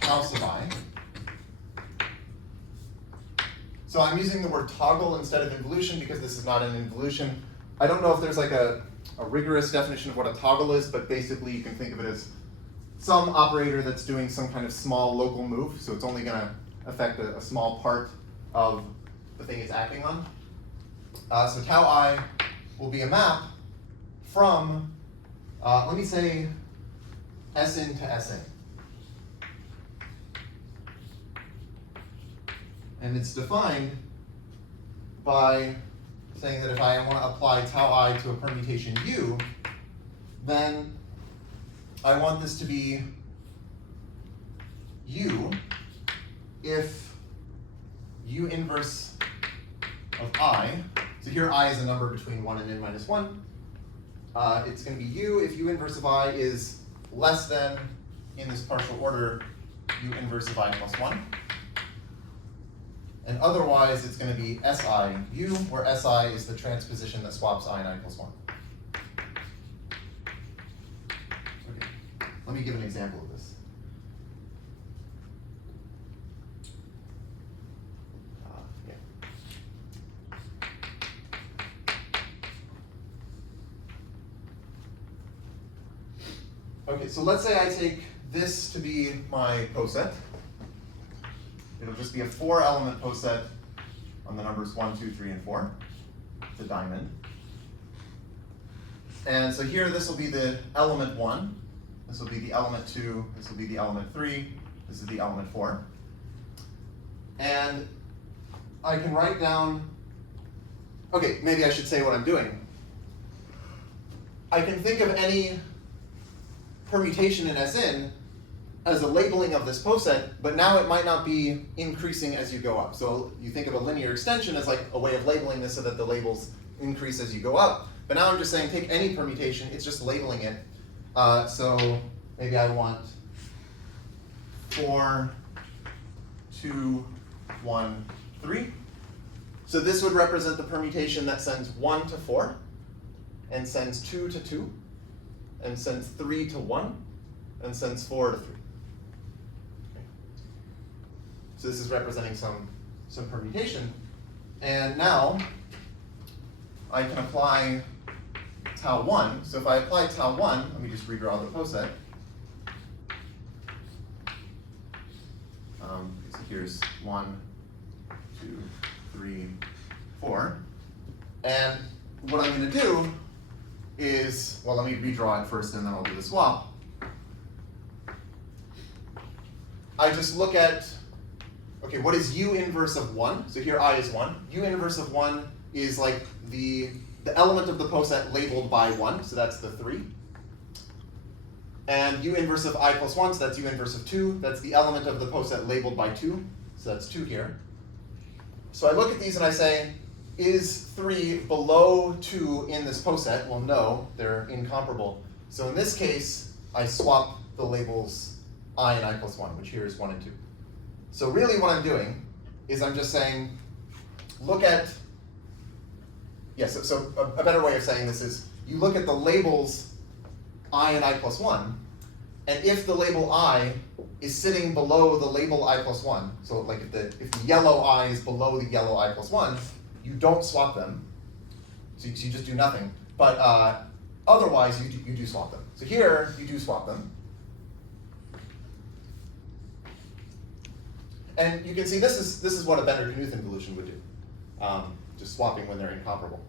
tau sub I. So I'm using the word toggle instead of involution because this is not an involution. I don't know if there's like a rigorous definition of what a toggle is, but basically you can think of it as some operator that's doing some kind of small local move, so it's only going to affect a small part of the thing it's acting on. So tau I will be a map from, let me say, Sn to Sn. And it's defined by saying that if I want to apply tau I to a permutation U, then I want this to be U if U inverse of I, so here I is a number between 1 and n minus 1. It's going to be U if U inverse of I is less than, in this partial order, U inverse of I plus 1. And otherwise, it's going to be SI U, where SI is the transposition that swaps I and I plus 1. Okay, let me give an example of this. Yeah. Okay, so let's say I take this to be my poset. It'll just be a 4-element poset on the numbers 1, 2, 3, and 4. It's a diamond. And so here, this will be the element 1. This will be the element 2. This will be the element 3. This is the element 4. And I can write down, okay, maybe I should say what I'm doing. I can think of any permutation in Sn as a labeling of this poset, but now it might not be increasing as you go up. So you think of a linear extension as like a way of labeling this so that the labels increase as you go up. But now I'm just saying take any permutation, it's just labeling it. So maybe I want 4, 2, 1, 3. So this would represent the permutation that sends 1 to 4, and sends 2 to 2, and sends 3 to 1, and sends 4 to 3. So this is representing some permutation. And now I can apply tau 1. So if I apply tau 1, let me just redraw the poset. So here's 1, 2, 3, 4. And what I'm going to do is, well, let me redraw it first and then I'll do the swap. I just look at, okay, what is U inverse of 1? So here I is 1. U inverse of 1 is like the element of the poset labeled by 1, so that's the 3. And U inverse of I plus 1, so that's U inverse of 2. That's the element of the poset labeled by 2, so that's 2 here. So I look at these and I say, is 3 below 2 in this poset? Well, no, they're incomparable. So in this case, I swap the labels I and I plus 1, which here is 1 and 2. So really what I'm doing is I'm just saying, look at, so a better way of saying this is, you look at the labels I and I plus 1, and if the label I is sitting below the label I plus 1, so like if the yellow I is below the yellow I plus 1, you don't swap them, so you just do nothing. But otherwise, you do swap them. So here, you do swap them. And you can see this is what a Bender-Knuth involution would do, just swapping when they're incomparable.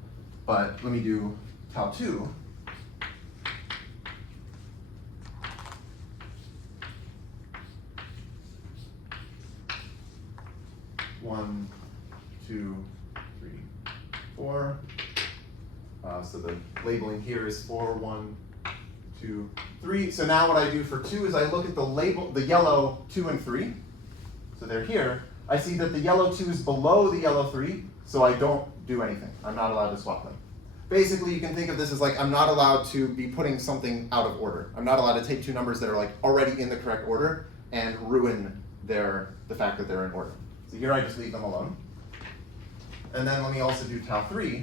But let me do tau 2. 1, 2, 3, 4. So the labeling here is 4, 1, 2, 3. So now what I do for 2 is I look at the yellow 2 and 3. So they're here. I see that the yellow 2 is below the yellow 3, so I don't do anything. I'm not allowed to swap them. Basically, you can think of this as like I'm not allowed to be putting something out of order. I'm not allowed to take two numbers that are like already in the correct order and ruin the fact that they're in order. So here I just leave them alone. And then let me also do tau 3.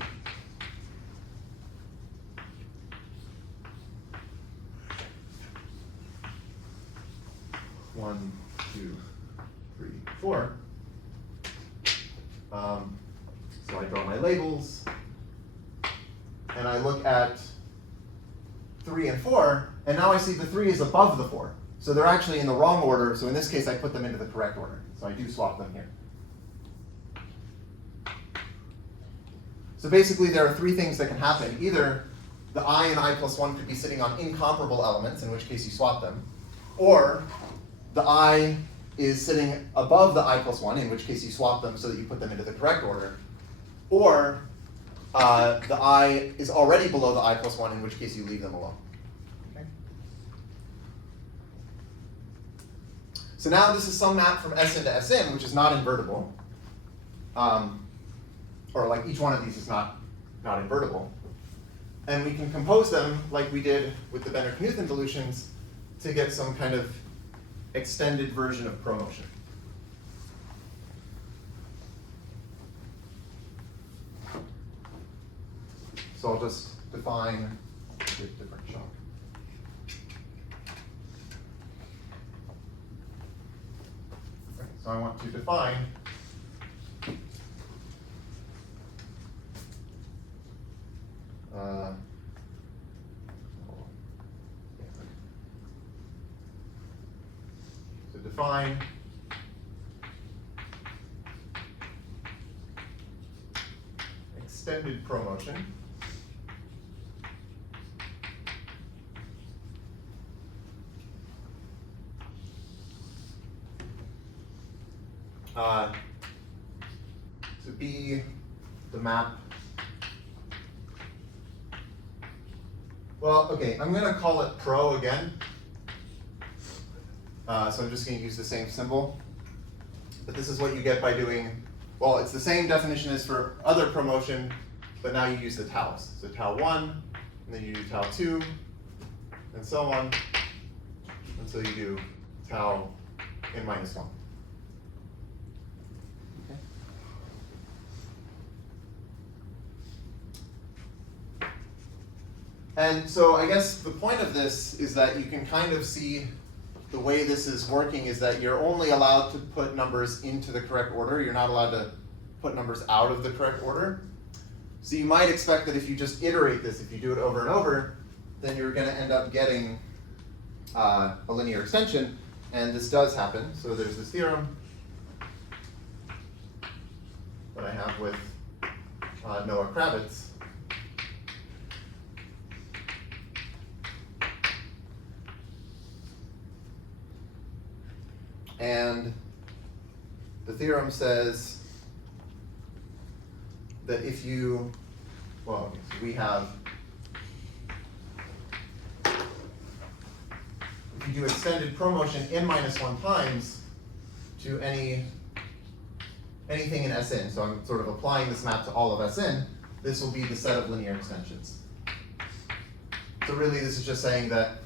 One, 2, 3, 4. So I draw my labels, and I look at 3 and 4, and now I see the 3 is above the 4. So they're actually in the wrong order, so in this case I put them into the correct order. So I do swap them here. So basically there are three things that can happen. Either the I and I+1 could be sitting on incomparable elements, in which case you swap them, or the I is sitting above the I+1, in which case you swap them so that you put them into the correct order, or the I is already below the I+1, in which case you leave them alone. Okay? So now this is some map from Sn to Sn, which is not invertible. Or like each one of these is not invertible. And we can compose them like we did with the Bender-Knuth involutions to get some kind of extended version of promotion. So I'll just define a different chunk. Right, so I want to define define extended promotion to be the map. Well, okay, I'm going to call it pro again. So I'm just going to use the same symbol. But this is what you get by doing, well, it's the same definition as for other promotion, but now you use the taus. So tau 1, and then you do tau 2, and so on, until you do tau n minus 1. Okay. And so I guess the point of this is that you can kind of see the way this is working is that you're only allowed to put numbers into the correct order. You're not allowed to put numbers out of the correct order. So you might expect that if you just iterate this, if you do it over and over, then you're going to end up getting a linear extension. And this does happen. So there's this theorem that I have with Noah Kravitz. And the theorem says that if you, well, okay, so we have, if you do extended promotion n minus 1 times to anything in Sn, so I'm sort of applying this map to all of Sn, this will be the set of linear extensions. So really this is just saying that,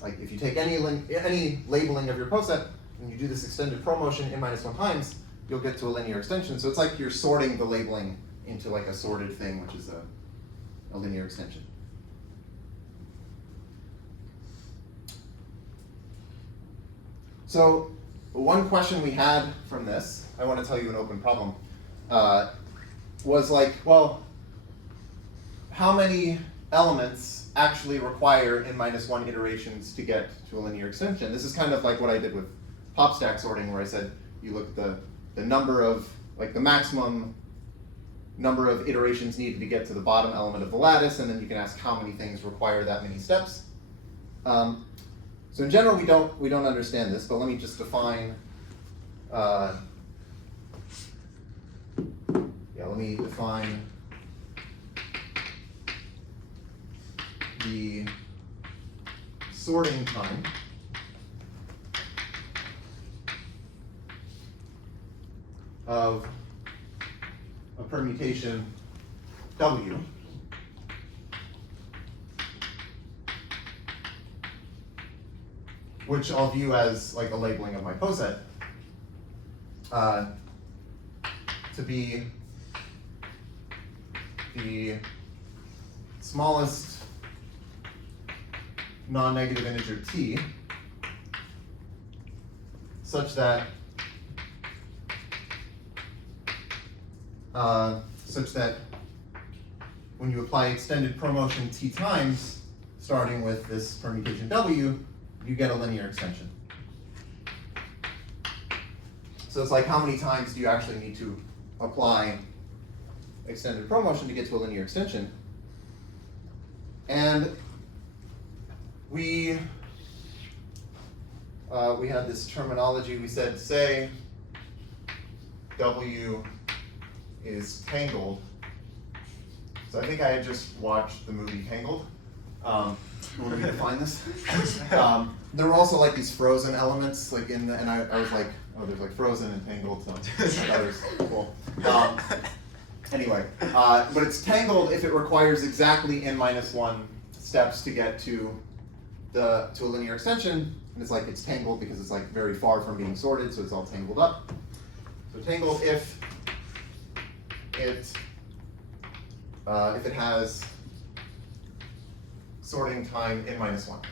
like, if you take any labeling of your poset, and you do this extended promotion n minus 1 times, you'll get to a linear extension. So it's like you're sorting the labeling into like a sorted thing, which is a linear extension. So one question we had from this, I want to tell you an open problem, was like, well, how many elements actually require n minus 1 iterations to get to a linear extension? This is kind of like what I did with pop stack sorting, where I said you look at the number of, like the maximum number of iterations needed to get to the bottom element of the lattice, and then you can ask how many things require that many steps. So in general, we don't understand this, but let me just define. Let me define the sorting time of a permutation W, which I'll view as like a labeling of my poset, to be the smallest non-negative integer t, such that when you apply extended promotion t times, starting with this permutation W, you get a linear extension. So it's like, how many times do you actually need to apply extended promotion to get to a linear extension? And we had this terminology. We said, say W is tangled. So I think I had just watched the movie Tangled. You want me to define this? There were also like these frozen elements, like in the, and I was like, oh, there's like frozen and tangled, so I thought it was cool. Anyway, but it's tangled if it requires exactly n-1 steps to get to a linear extension, and it's like it's tangled because it's like very far from being sorted, so it's all tangled up. So tangled if it has sorting time n-1.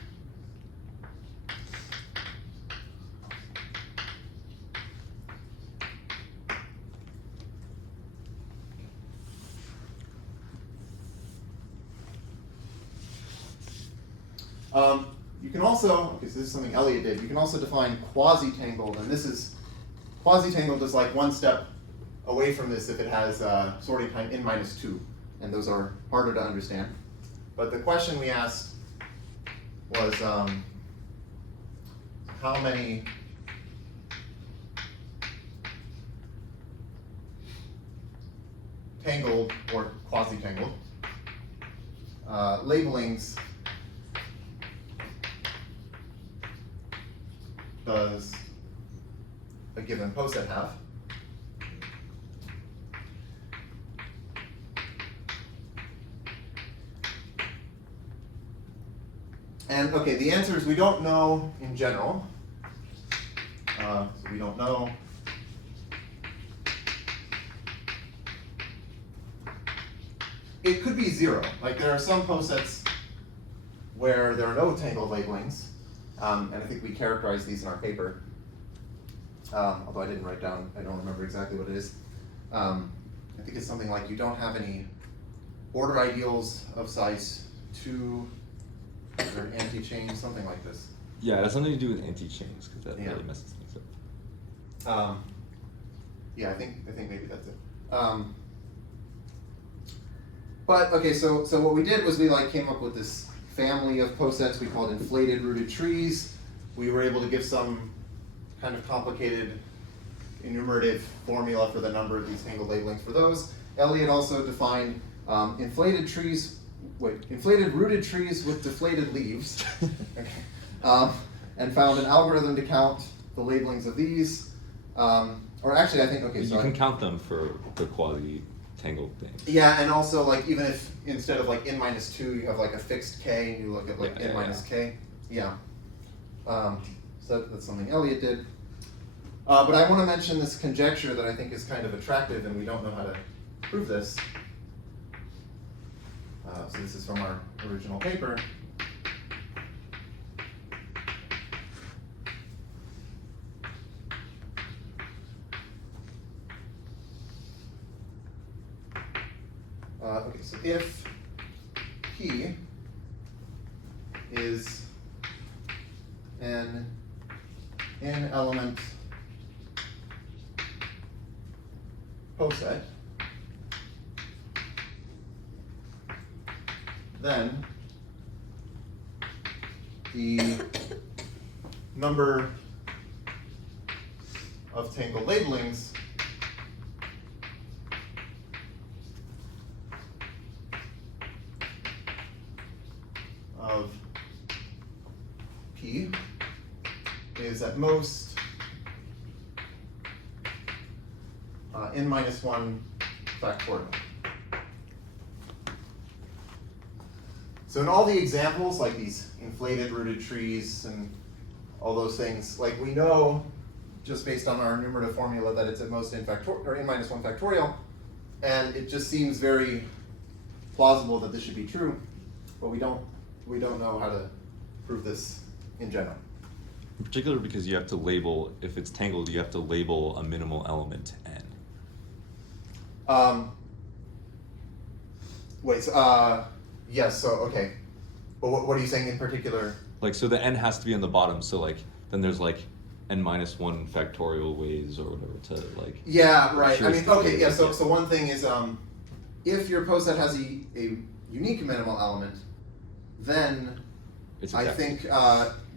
You can also, okay, so this is something Elliot did, you can also define quasi-tangled, and this is, quasi-tangled is like one step away from this if it has sorting time n-2, and those are harder to understand. But the question we asked was how many tangled or quasi-tangled labelings does a given poset have? And okay, the answer is we don't know in general. So we don't know. It could be 0. Like there are some posets where there are no tangled labelings. And I think we characterized these in our paper. Although I didn't write down, I don't remember exactly what it is. I think it's something like you don't have any order ideals of size 2 or anti-chain, something like this. Yeah, it has something to do with anti-chains because that Yeah. really messes things up. Yeah, I think maybe that's it. But okay, so what we did was we like came up with this family of posets we called inflated rooted trees. We were able to give some kind of complicated enumerative formula for the number of these tangled labelings for those. Elliot also defined inflated rooted trees with deflated leaves, okay. And found an algorithm to count the labelings of these. Or actually, I think, okay, so you can count them for the quasi-tangled things. yeah, and also like even if instead of like n-2, you have like a fixed k, and you look at like n-k. Yeah. So that's something Elliot did. But I want to mention this conjecture that I think is kind of attractive, and we don't know how to prove this. So this is from our original paper. Okay, so if P is an n-element poset, then the number of tangled labelings of P is at most n minus 1 factorial. So in all the examples, like these inflated rooted trees and all those things, like we know just based on our numerative formula that it's at most n minus 1 factorial, and it just seems very plausible that this should be true, but we don't know how to prove this in general. In particular, because you have to label, if it's tangled, you have to label a minimal element n. Wait, so, yes, so, okay. But what are you saying in particular? Like, so the n has to be on the bottom, so like, then there's like n minus 1 factorial ways or whatever to like. Yeah, right. I mean, Sure. okay, yeah, so one thing is, if your poset has a unique minimal element, then It's I exactly- think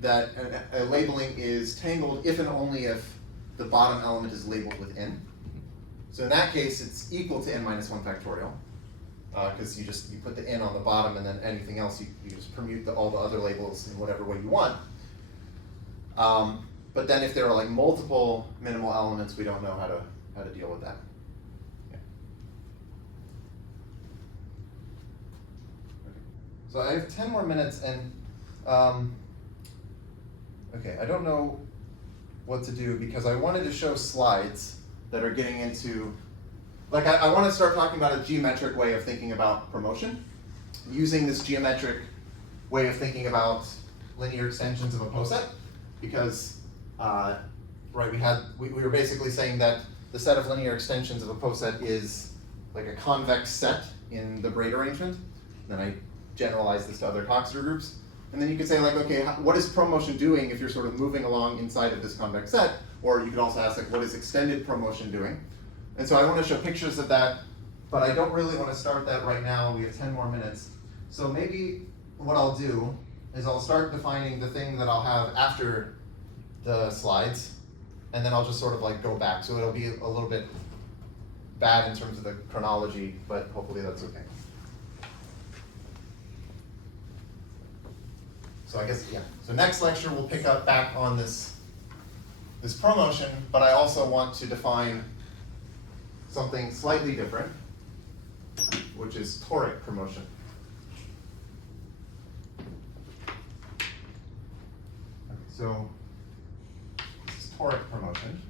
that a labeling is tangled if and only if the bottom element is labeled with n. So in that case, it's equal to n minus 1 factorial, because you put the n on the bottom, and then anything else you just permute all the other labels in whatever way you want. But then if there are like multiple minimal elements, we don't know how to deal with that. Yeah. Okay. So I have 10 more minutes, and okay, I don't know what to do because I wanted to show slides that are getting into, like I want to start talking about a geometric way of thinking about promotion, using this geometric way of thinking about linear extensions of a poset, because right, we were basically saying that the set of linear extensions of a poset is like a convex set in the braid arrangement. Then I generalized this to other Coxeter groups. And then you could say like, okay, what is promotion doing if you're sort of moving along inside of this convex set? Or you could also ask like, what is extended promotion doing? And so I want to show pictures of that, but I don't really want to start that right now. We have 10 more minutes. So maybe what I'll do is I'll start defining the thing that I'll have after the slides, and then I'll just sort of like go back. So it'll be a little bit bad in terms of the chronology, but hopefully that's okay. So I guess, yeah. So next lecture we'll pick up back on this promotion, but I also want to define something slightly different, which is toric promotion. Okay, so this is toric promotion.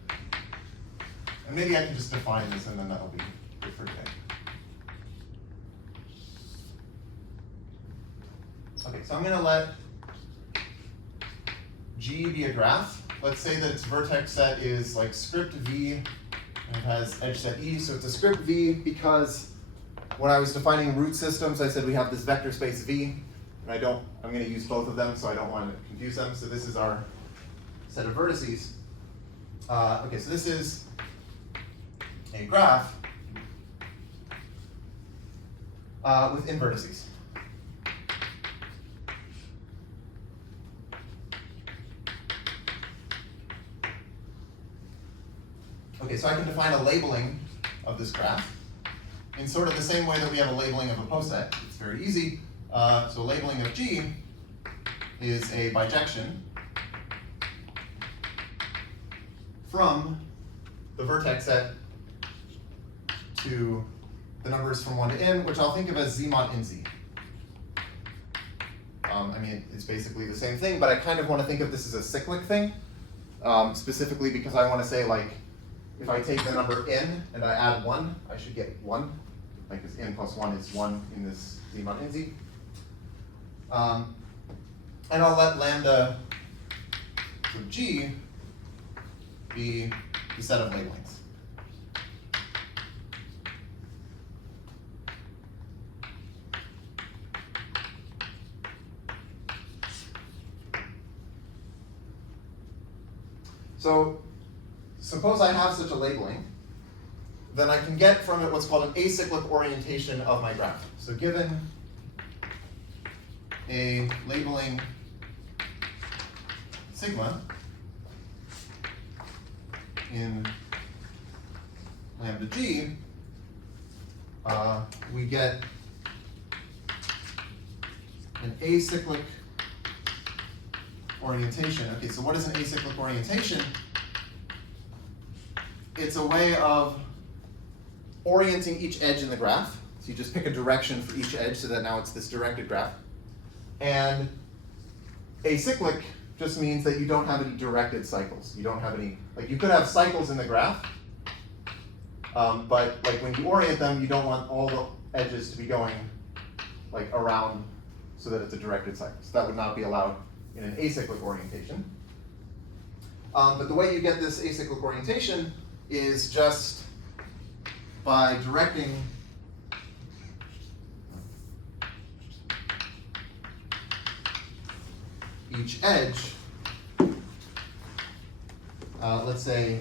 And maybe I can just define this and then that'll be good for today. Okay, so I'm going to let G be a graph. Let's say that its vertex set is like script V and it has edge set E. So it's a script V because when I was defining root systems, I said we have this vector space V, and I'm going to use both of them, so I don't want to confuse them. So this is our set of vertices. Okay, so this is a graph with invertices. Okay, so I can define a labeling of this graph in sort of the same way that we have a labeling of a poset. It's very easy. So labeling of G is a bijection from the vertex set to the numbers from 1 to n, which I'll think of as Z mod nz. I mean, it's basically the same thing, but I kind of want to think of this as a cyclic thing, specifically because I want to say, like, if I take the number n and I add 1, I should get 1, like this n plus 1 is 1 in this Z mod nz. And I'll let lambda of G be the set of labelings. So suppose I have such a labeling, then I can get from it what's called an acyclic orientation of my graph. So given a labeling sigma in lambda g, we get an acyclic orientation. Okay, so what is an acyclic orientation? It's a way of orienting each edge in the graph. So you just pick a direction for each edge so that now it's this directed graph. And acyclic just means that you don't have any directed cycles. You don't have any, like you could have cycles in the graph, but like when you orient them, you don't want all the edges to be going like around so that it's a directed cycle. So that would not be allowed in an acyclic orientation. But the way you get this acyclic orientation is just by directing each edge, let's say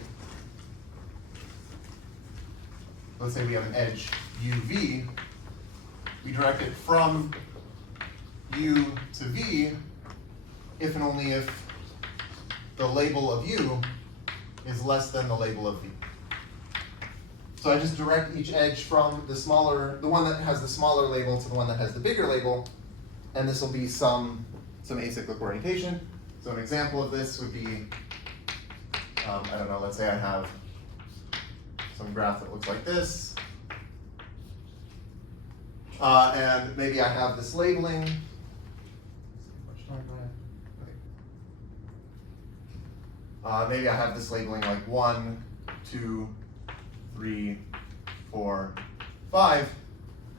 we have an edge UV, we direct it from U to V if and only if the label of U is less than the label of V. So I just direct each edge from the one that has the smaller label to the one that has the bigger label, and this will be some acyclic orientation. So an example of this would be, I don't know, let's say I have some graph that looks like this, and maybe I have this labeling. Maybe I have this labeling like 1, 2, 3, 4, 5.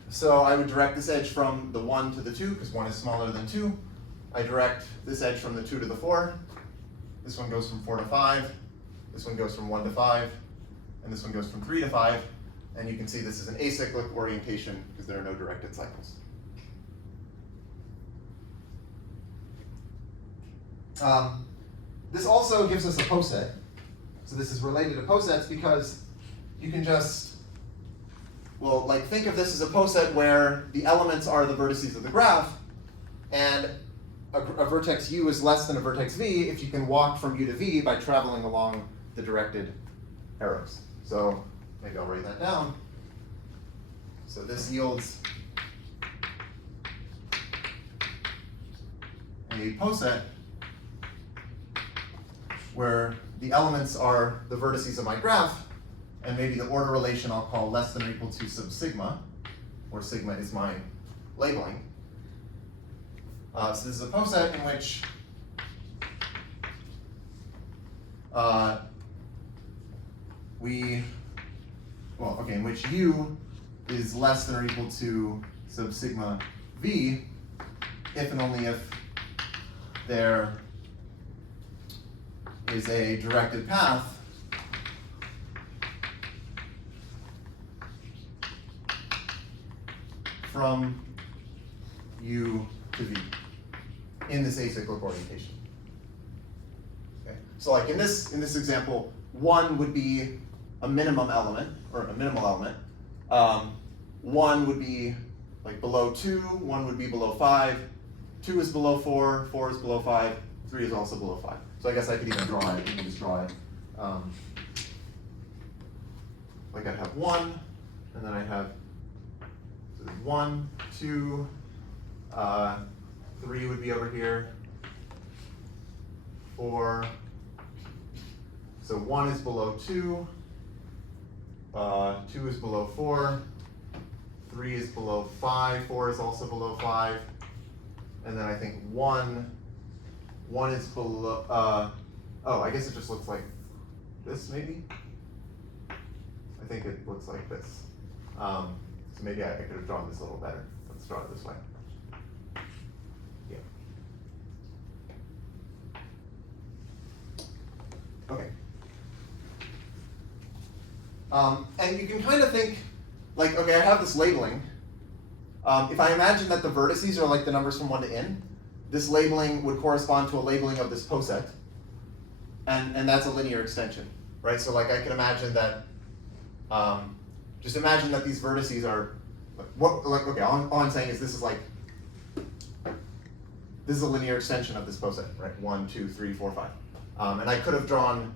So I would direct this edge from the 1 to the 2, because 1 is smaller than 2. I direct this edge from the 2 to the 4. This one goes from 4 to 5. This one goes from 1 to 5. And this one goes from 3 to 5. And you can see this is an acyclic orientation because there are no directed cycles. This also gives us a poset. So this is related to posets because you can just, well, like think of this as a poset where the elements are the vertices of the graph, and a vertex U is less than a vertex V if you can walk from U to V by traveling along the directed arrows. So maybe I'll write that down. So this yields a poset where the elements are the vertices of my graph, and maybe the order relation I'll call less than or equal to sub sigma, where sigma is my labeling. So this is a poset in which in which U is less than or equal to sub sigma V, if and only if there is a directed path from U to V in this acyclic orientation. Okay. So like in this example, 1 would be a minimum element, or a minimal element. 1 would be like below 2, 1 would be below 5, 2 is below 4, 4 is below 5, 3 is also below 5. So I guess I could even draw it. You can just draw it. Like I'd have 1, and then I have 1, 2, 3 would be over here, 4. So 1 is below 2, 2 is below 4, 3 is below 5, 4 is also below 5, and then I think 1 is below, oh, I guess it just looks like this maybe? I think it looks like this. So maybe I could have drawn this a little better. Let's draw it this way. Yeah. Okay. And you can kind of think, like, okay, I have this labeling. If I imagine that the vertices are like the numbers from 1 to n, this labeling would correspond to a labeling of this poset, and that's a linear extension, right? So like I can imagine that just imagine that these vertices are, okay, all I'm saying is this is a linear extension of this poset, right? 1, 2, 3, 4, 5. And I could have drawn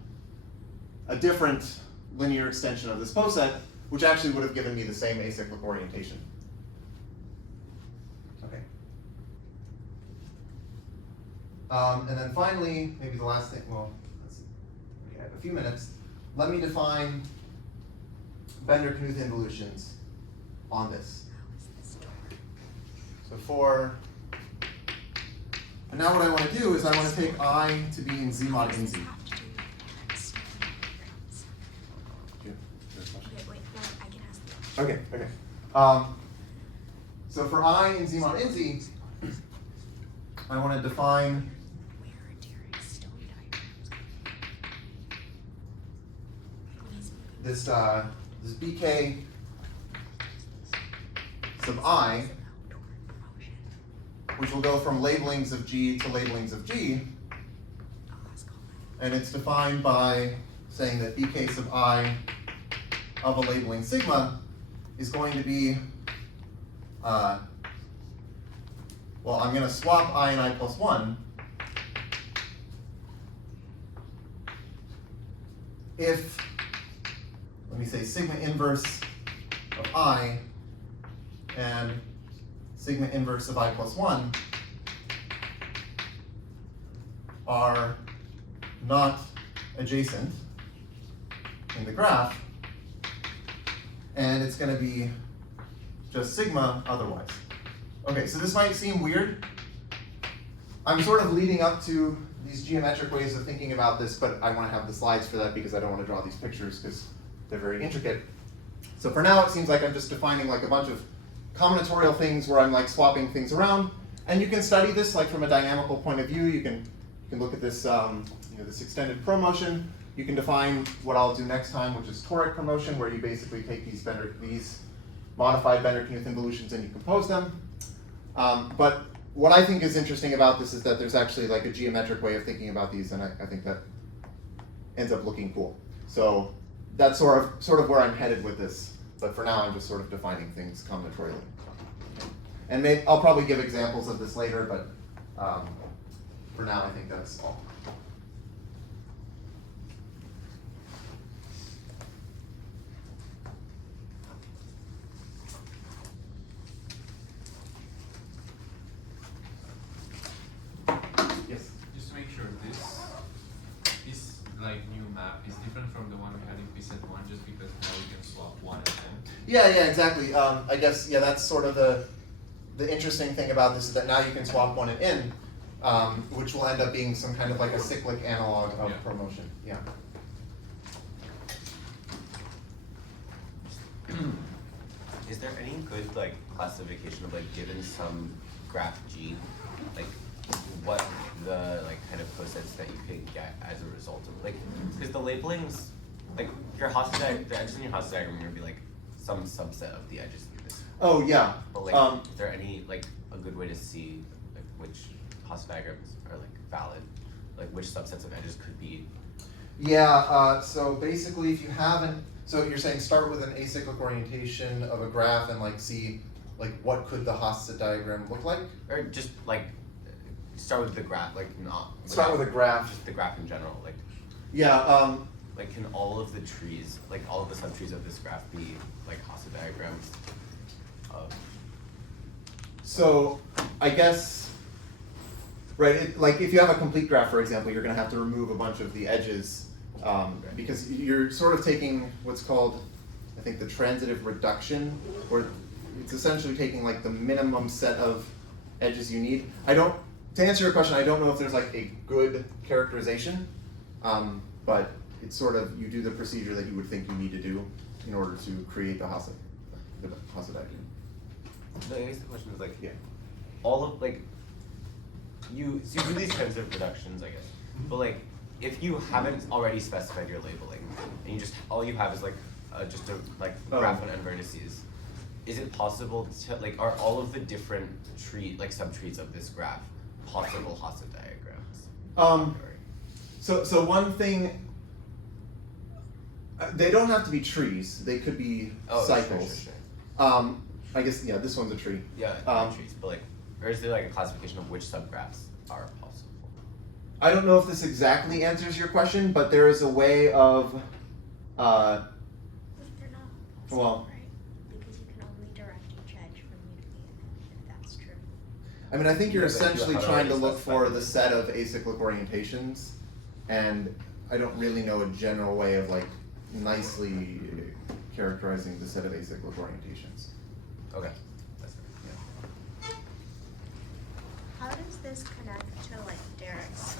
a different linear extension of this poset, which actually would have given me the same acyclic orientation. Okay. And then finally, maybe the last thing, well, let's see. Okay, I have a few minutes. Let me define Bender-Knuth involutions on this. So and now what I want to do is I want to take I to be in Z mod in Z. Okay. So for I in Z mod in Z, I want to define this BK sub I, which will go from labelings of G to labelings of G, and it's defined by saying that BK sub I of a labeling sigma is going to be, well, I'm going to swap I and I plus 1 if, let me say, sigma inverse of I and sigma inverse of I plus 1 are not adjacent in the graph, and it's going to be just sigma otherwise. Okay, so this might seem weird. I'm sort of leading up to these geometric ways of thinking about this, but I want to have the slides for that because I don't want to draw these pictures because they're very intricate. So for now, it seems like I'm just defining like a bunch of combinatorial things where I'm like swapping things around. And you can study this like from a dynamical point of view. You can look at this, this extended promotion. You can define what I'll do next time, which is toric promotion, where you basically take these modified Bender-Knuth involutions and you compose them. But what I think is interesting about this is that there's actually like a geometric way of thinking about these, and I think that ends up looking cool. So that's sort of where I'm headed with this. But for now, I'm just sort of defining things combinatorially. And I'll probably give examples of this later, but for now, I think that's all. Yes? Just to make sure, this like new map is different from the one we had in Poset 1 just because now we can swap 1 and n. Yeah, exactly. I guess, that's sort of the interesting thing about this is that now you can swap 1 and n, which will end up being some kind of like a cyclic analog of promotion. Yeah. Is there any good like classification of like given some graph G, like what the like kind of posets that you could get as a result of like, because the labelings, like your Hasse the edges in your Hasse diagram are gonna be like some subset of the edges of this. Oh yeah. But like, is there any like a good way to see like which Hasse diagrams are like valid, like which subsets of edges could be? Yeah. So basically, if you haven't, so you're saying start with an acyclic orientation of a graph and like see like what could the Hasse diagram look like? Or just like start with the graph, like not Start with a graph. just the graph in general, like Yeah. like can all of the trees, like all of the subtrees of this graph be like Hasse diagrams of? So I guess, right, like if you have a complete graph, for example, you're going to have to remove a bunch of the edges because you're sort of taking what's called, I think, the transitive reduction, where it's essentially taking like the minimum set of edges you need. To answer your question, I don't know if there's like a good characterization, but it's sort of, you do the procedure that you would think you need to do in order to create the Hasse diagram. I guess the question is like, Yeah. all of like, you do these kinds of reductions, I guess, but like, if you haven't already specified your labeling, and you just, all you have is like, just a like graph on n vertices, is it possible to, like, are all of the different subtrees of this graph possible Hasse diagrams? So one thing, They don't have to be trees. They could be Oh, cycles. Sure. I guess yeah. This one's a tree. Yeah, not trees, but like, or is there like a classification of which subgraphs are possible? I don't know if this exactly answers your question, but there is a way of. Wait, they're not possible, Well- right? Because you can only direct each edge from you to the end, if that's true. I mean, I think you're Yeah, but you essentially have trying to already look for specified the it. set of acyclic orientations, and I don't really know a general way of like nicely characterizing the set of acyclic orientations. Okay. That's fair. Yeah. How does this connect to like Derek's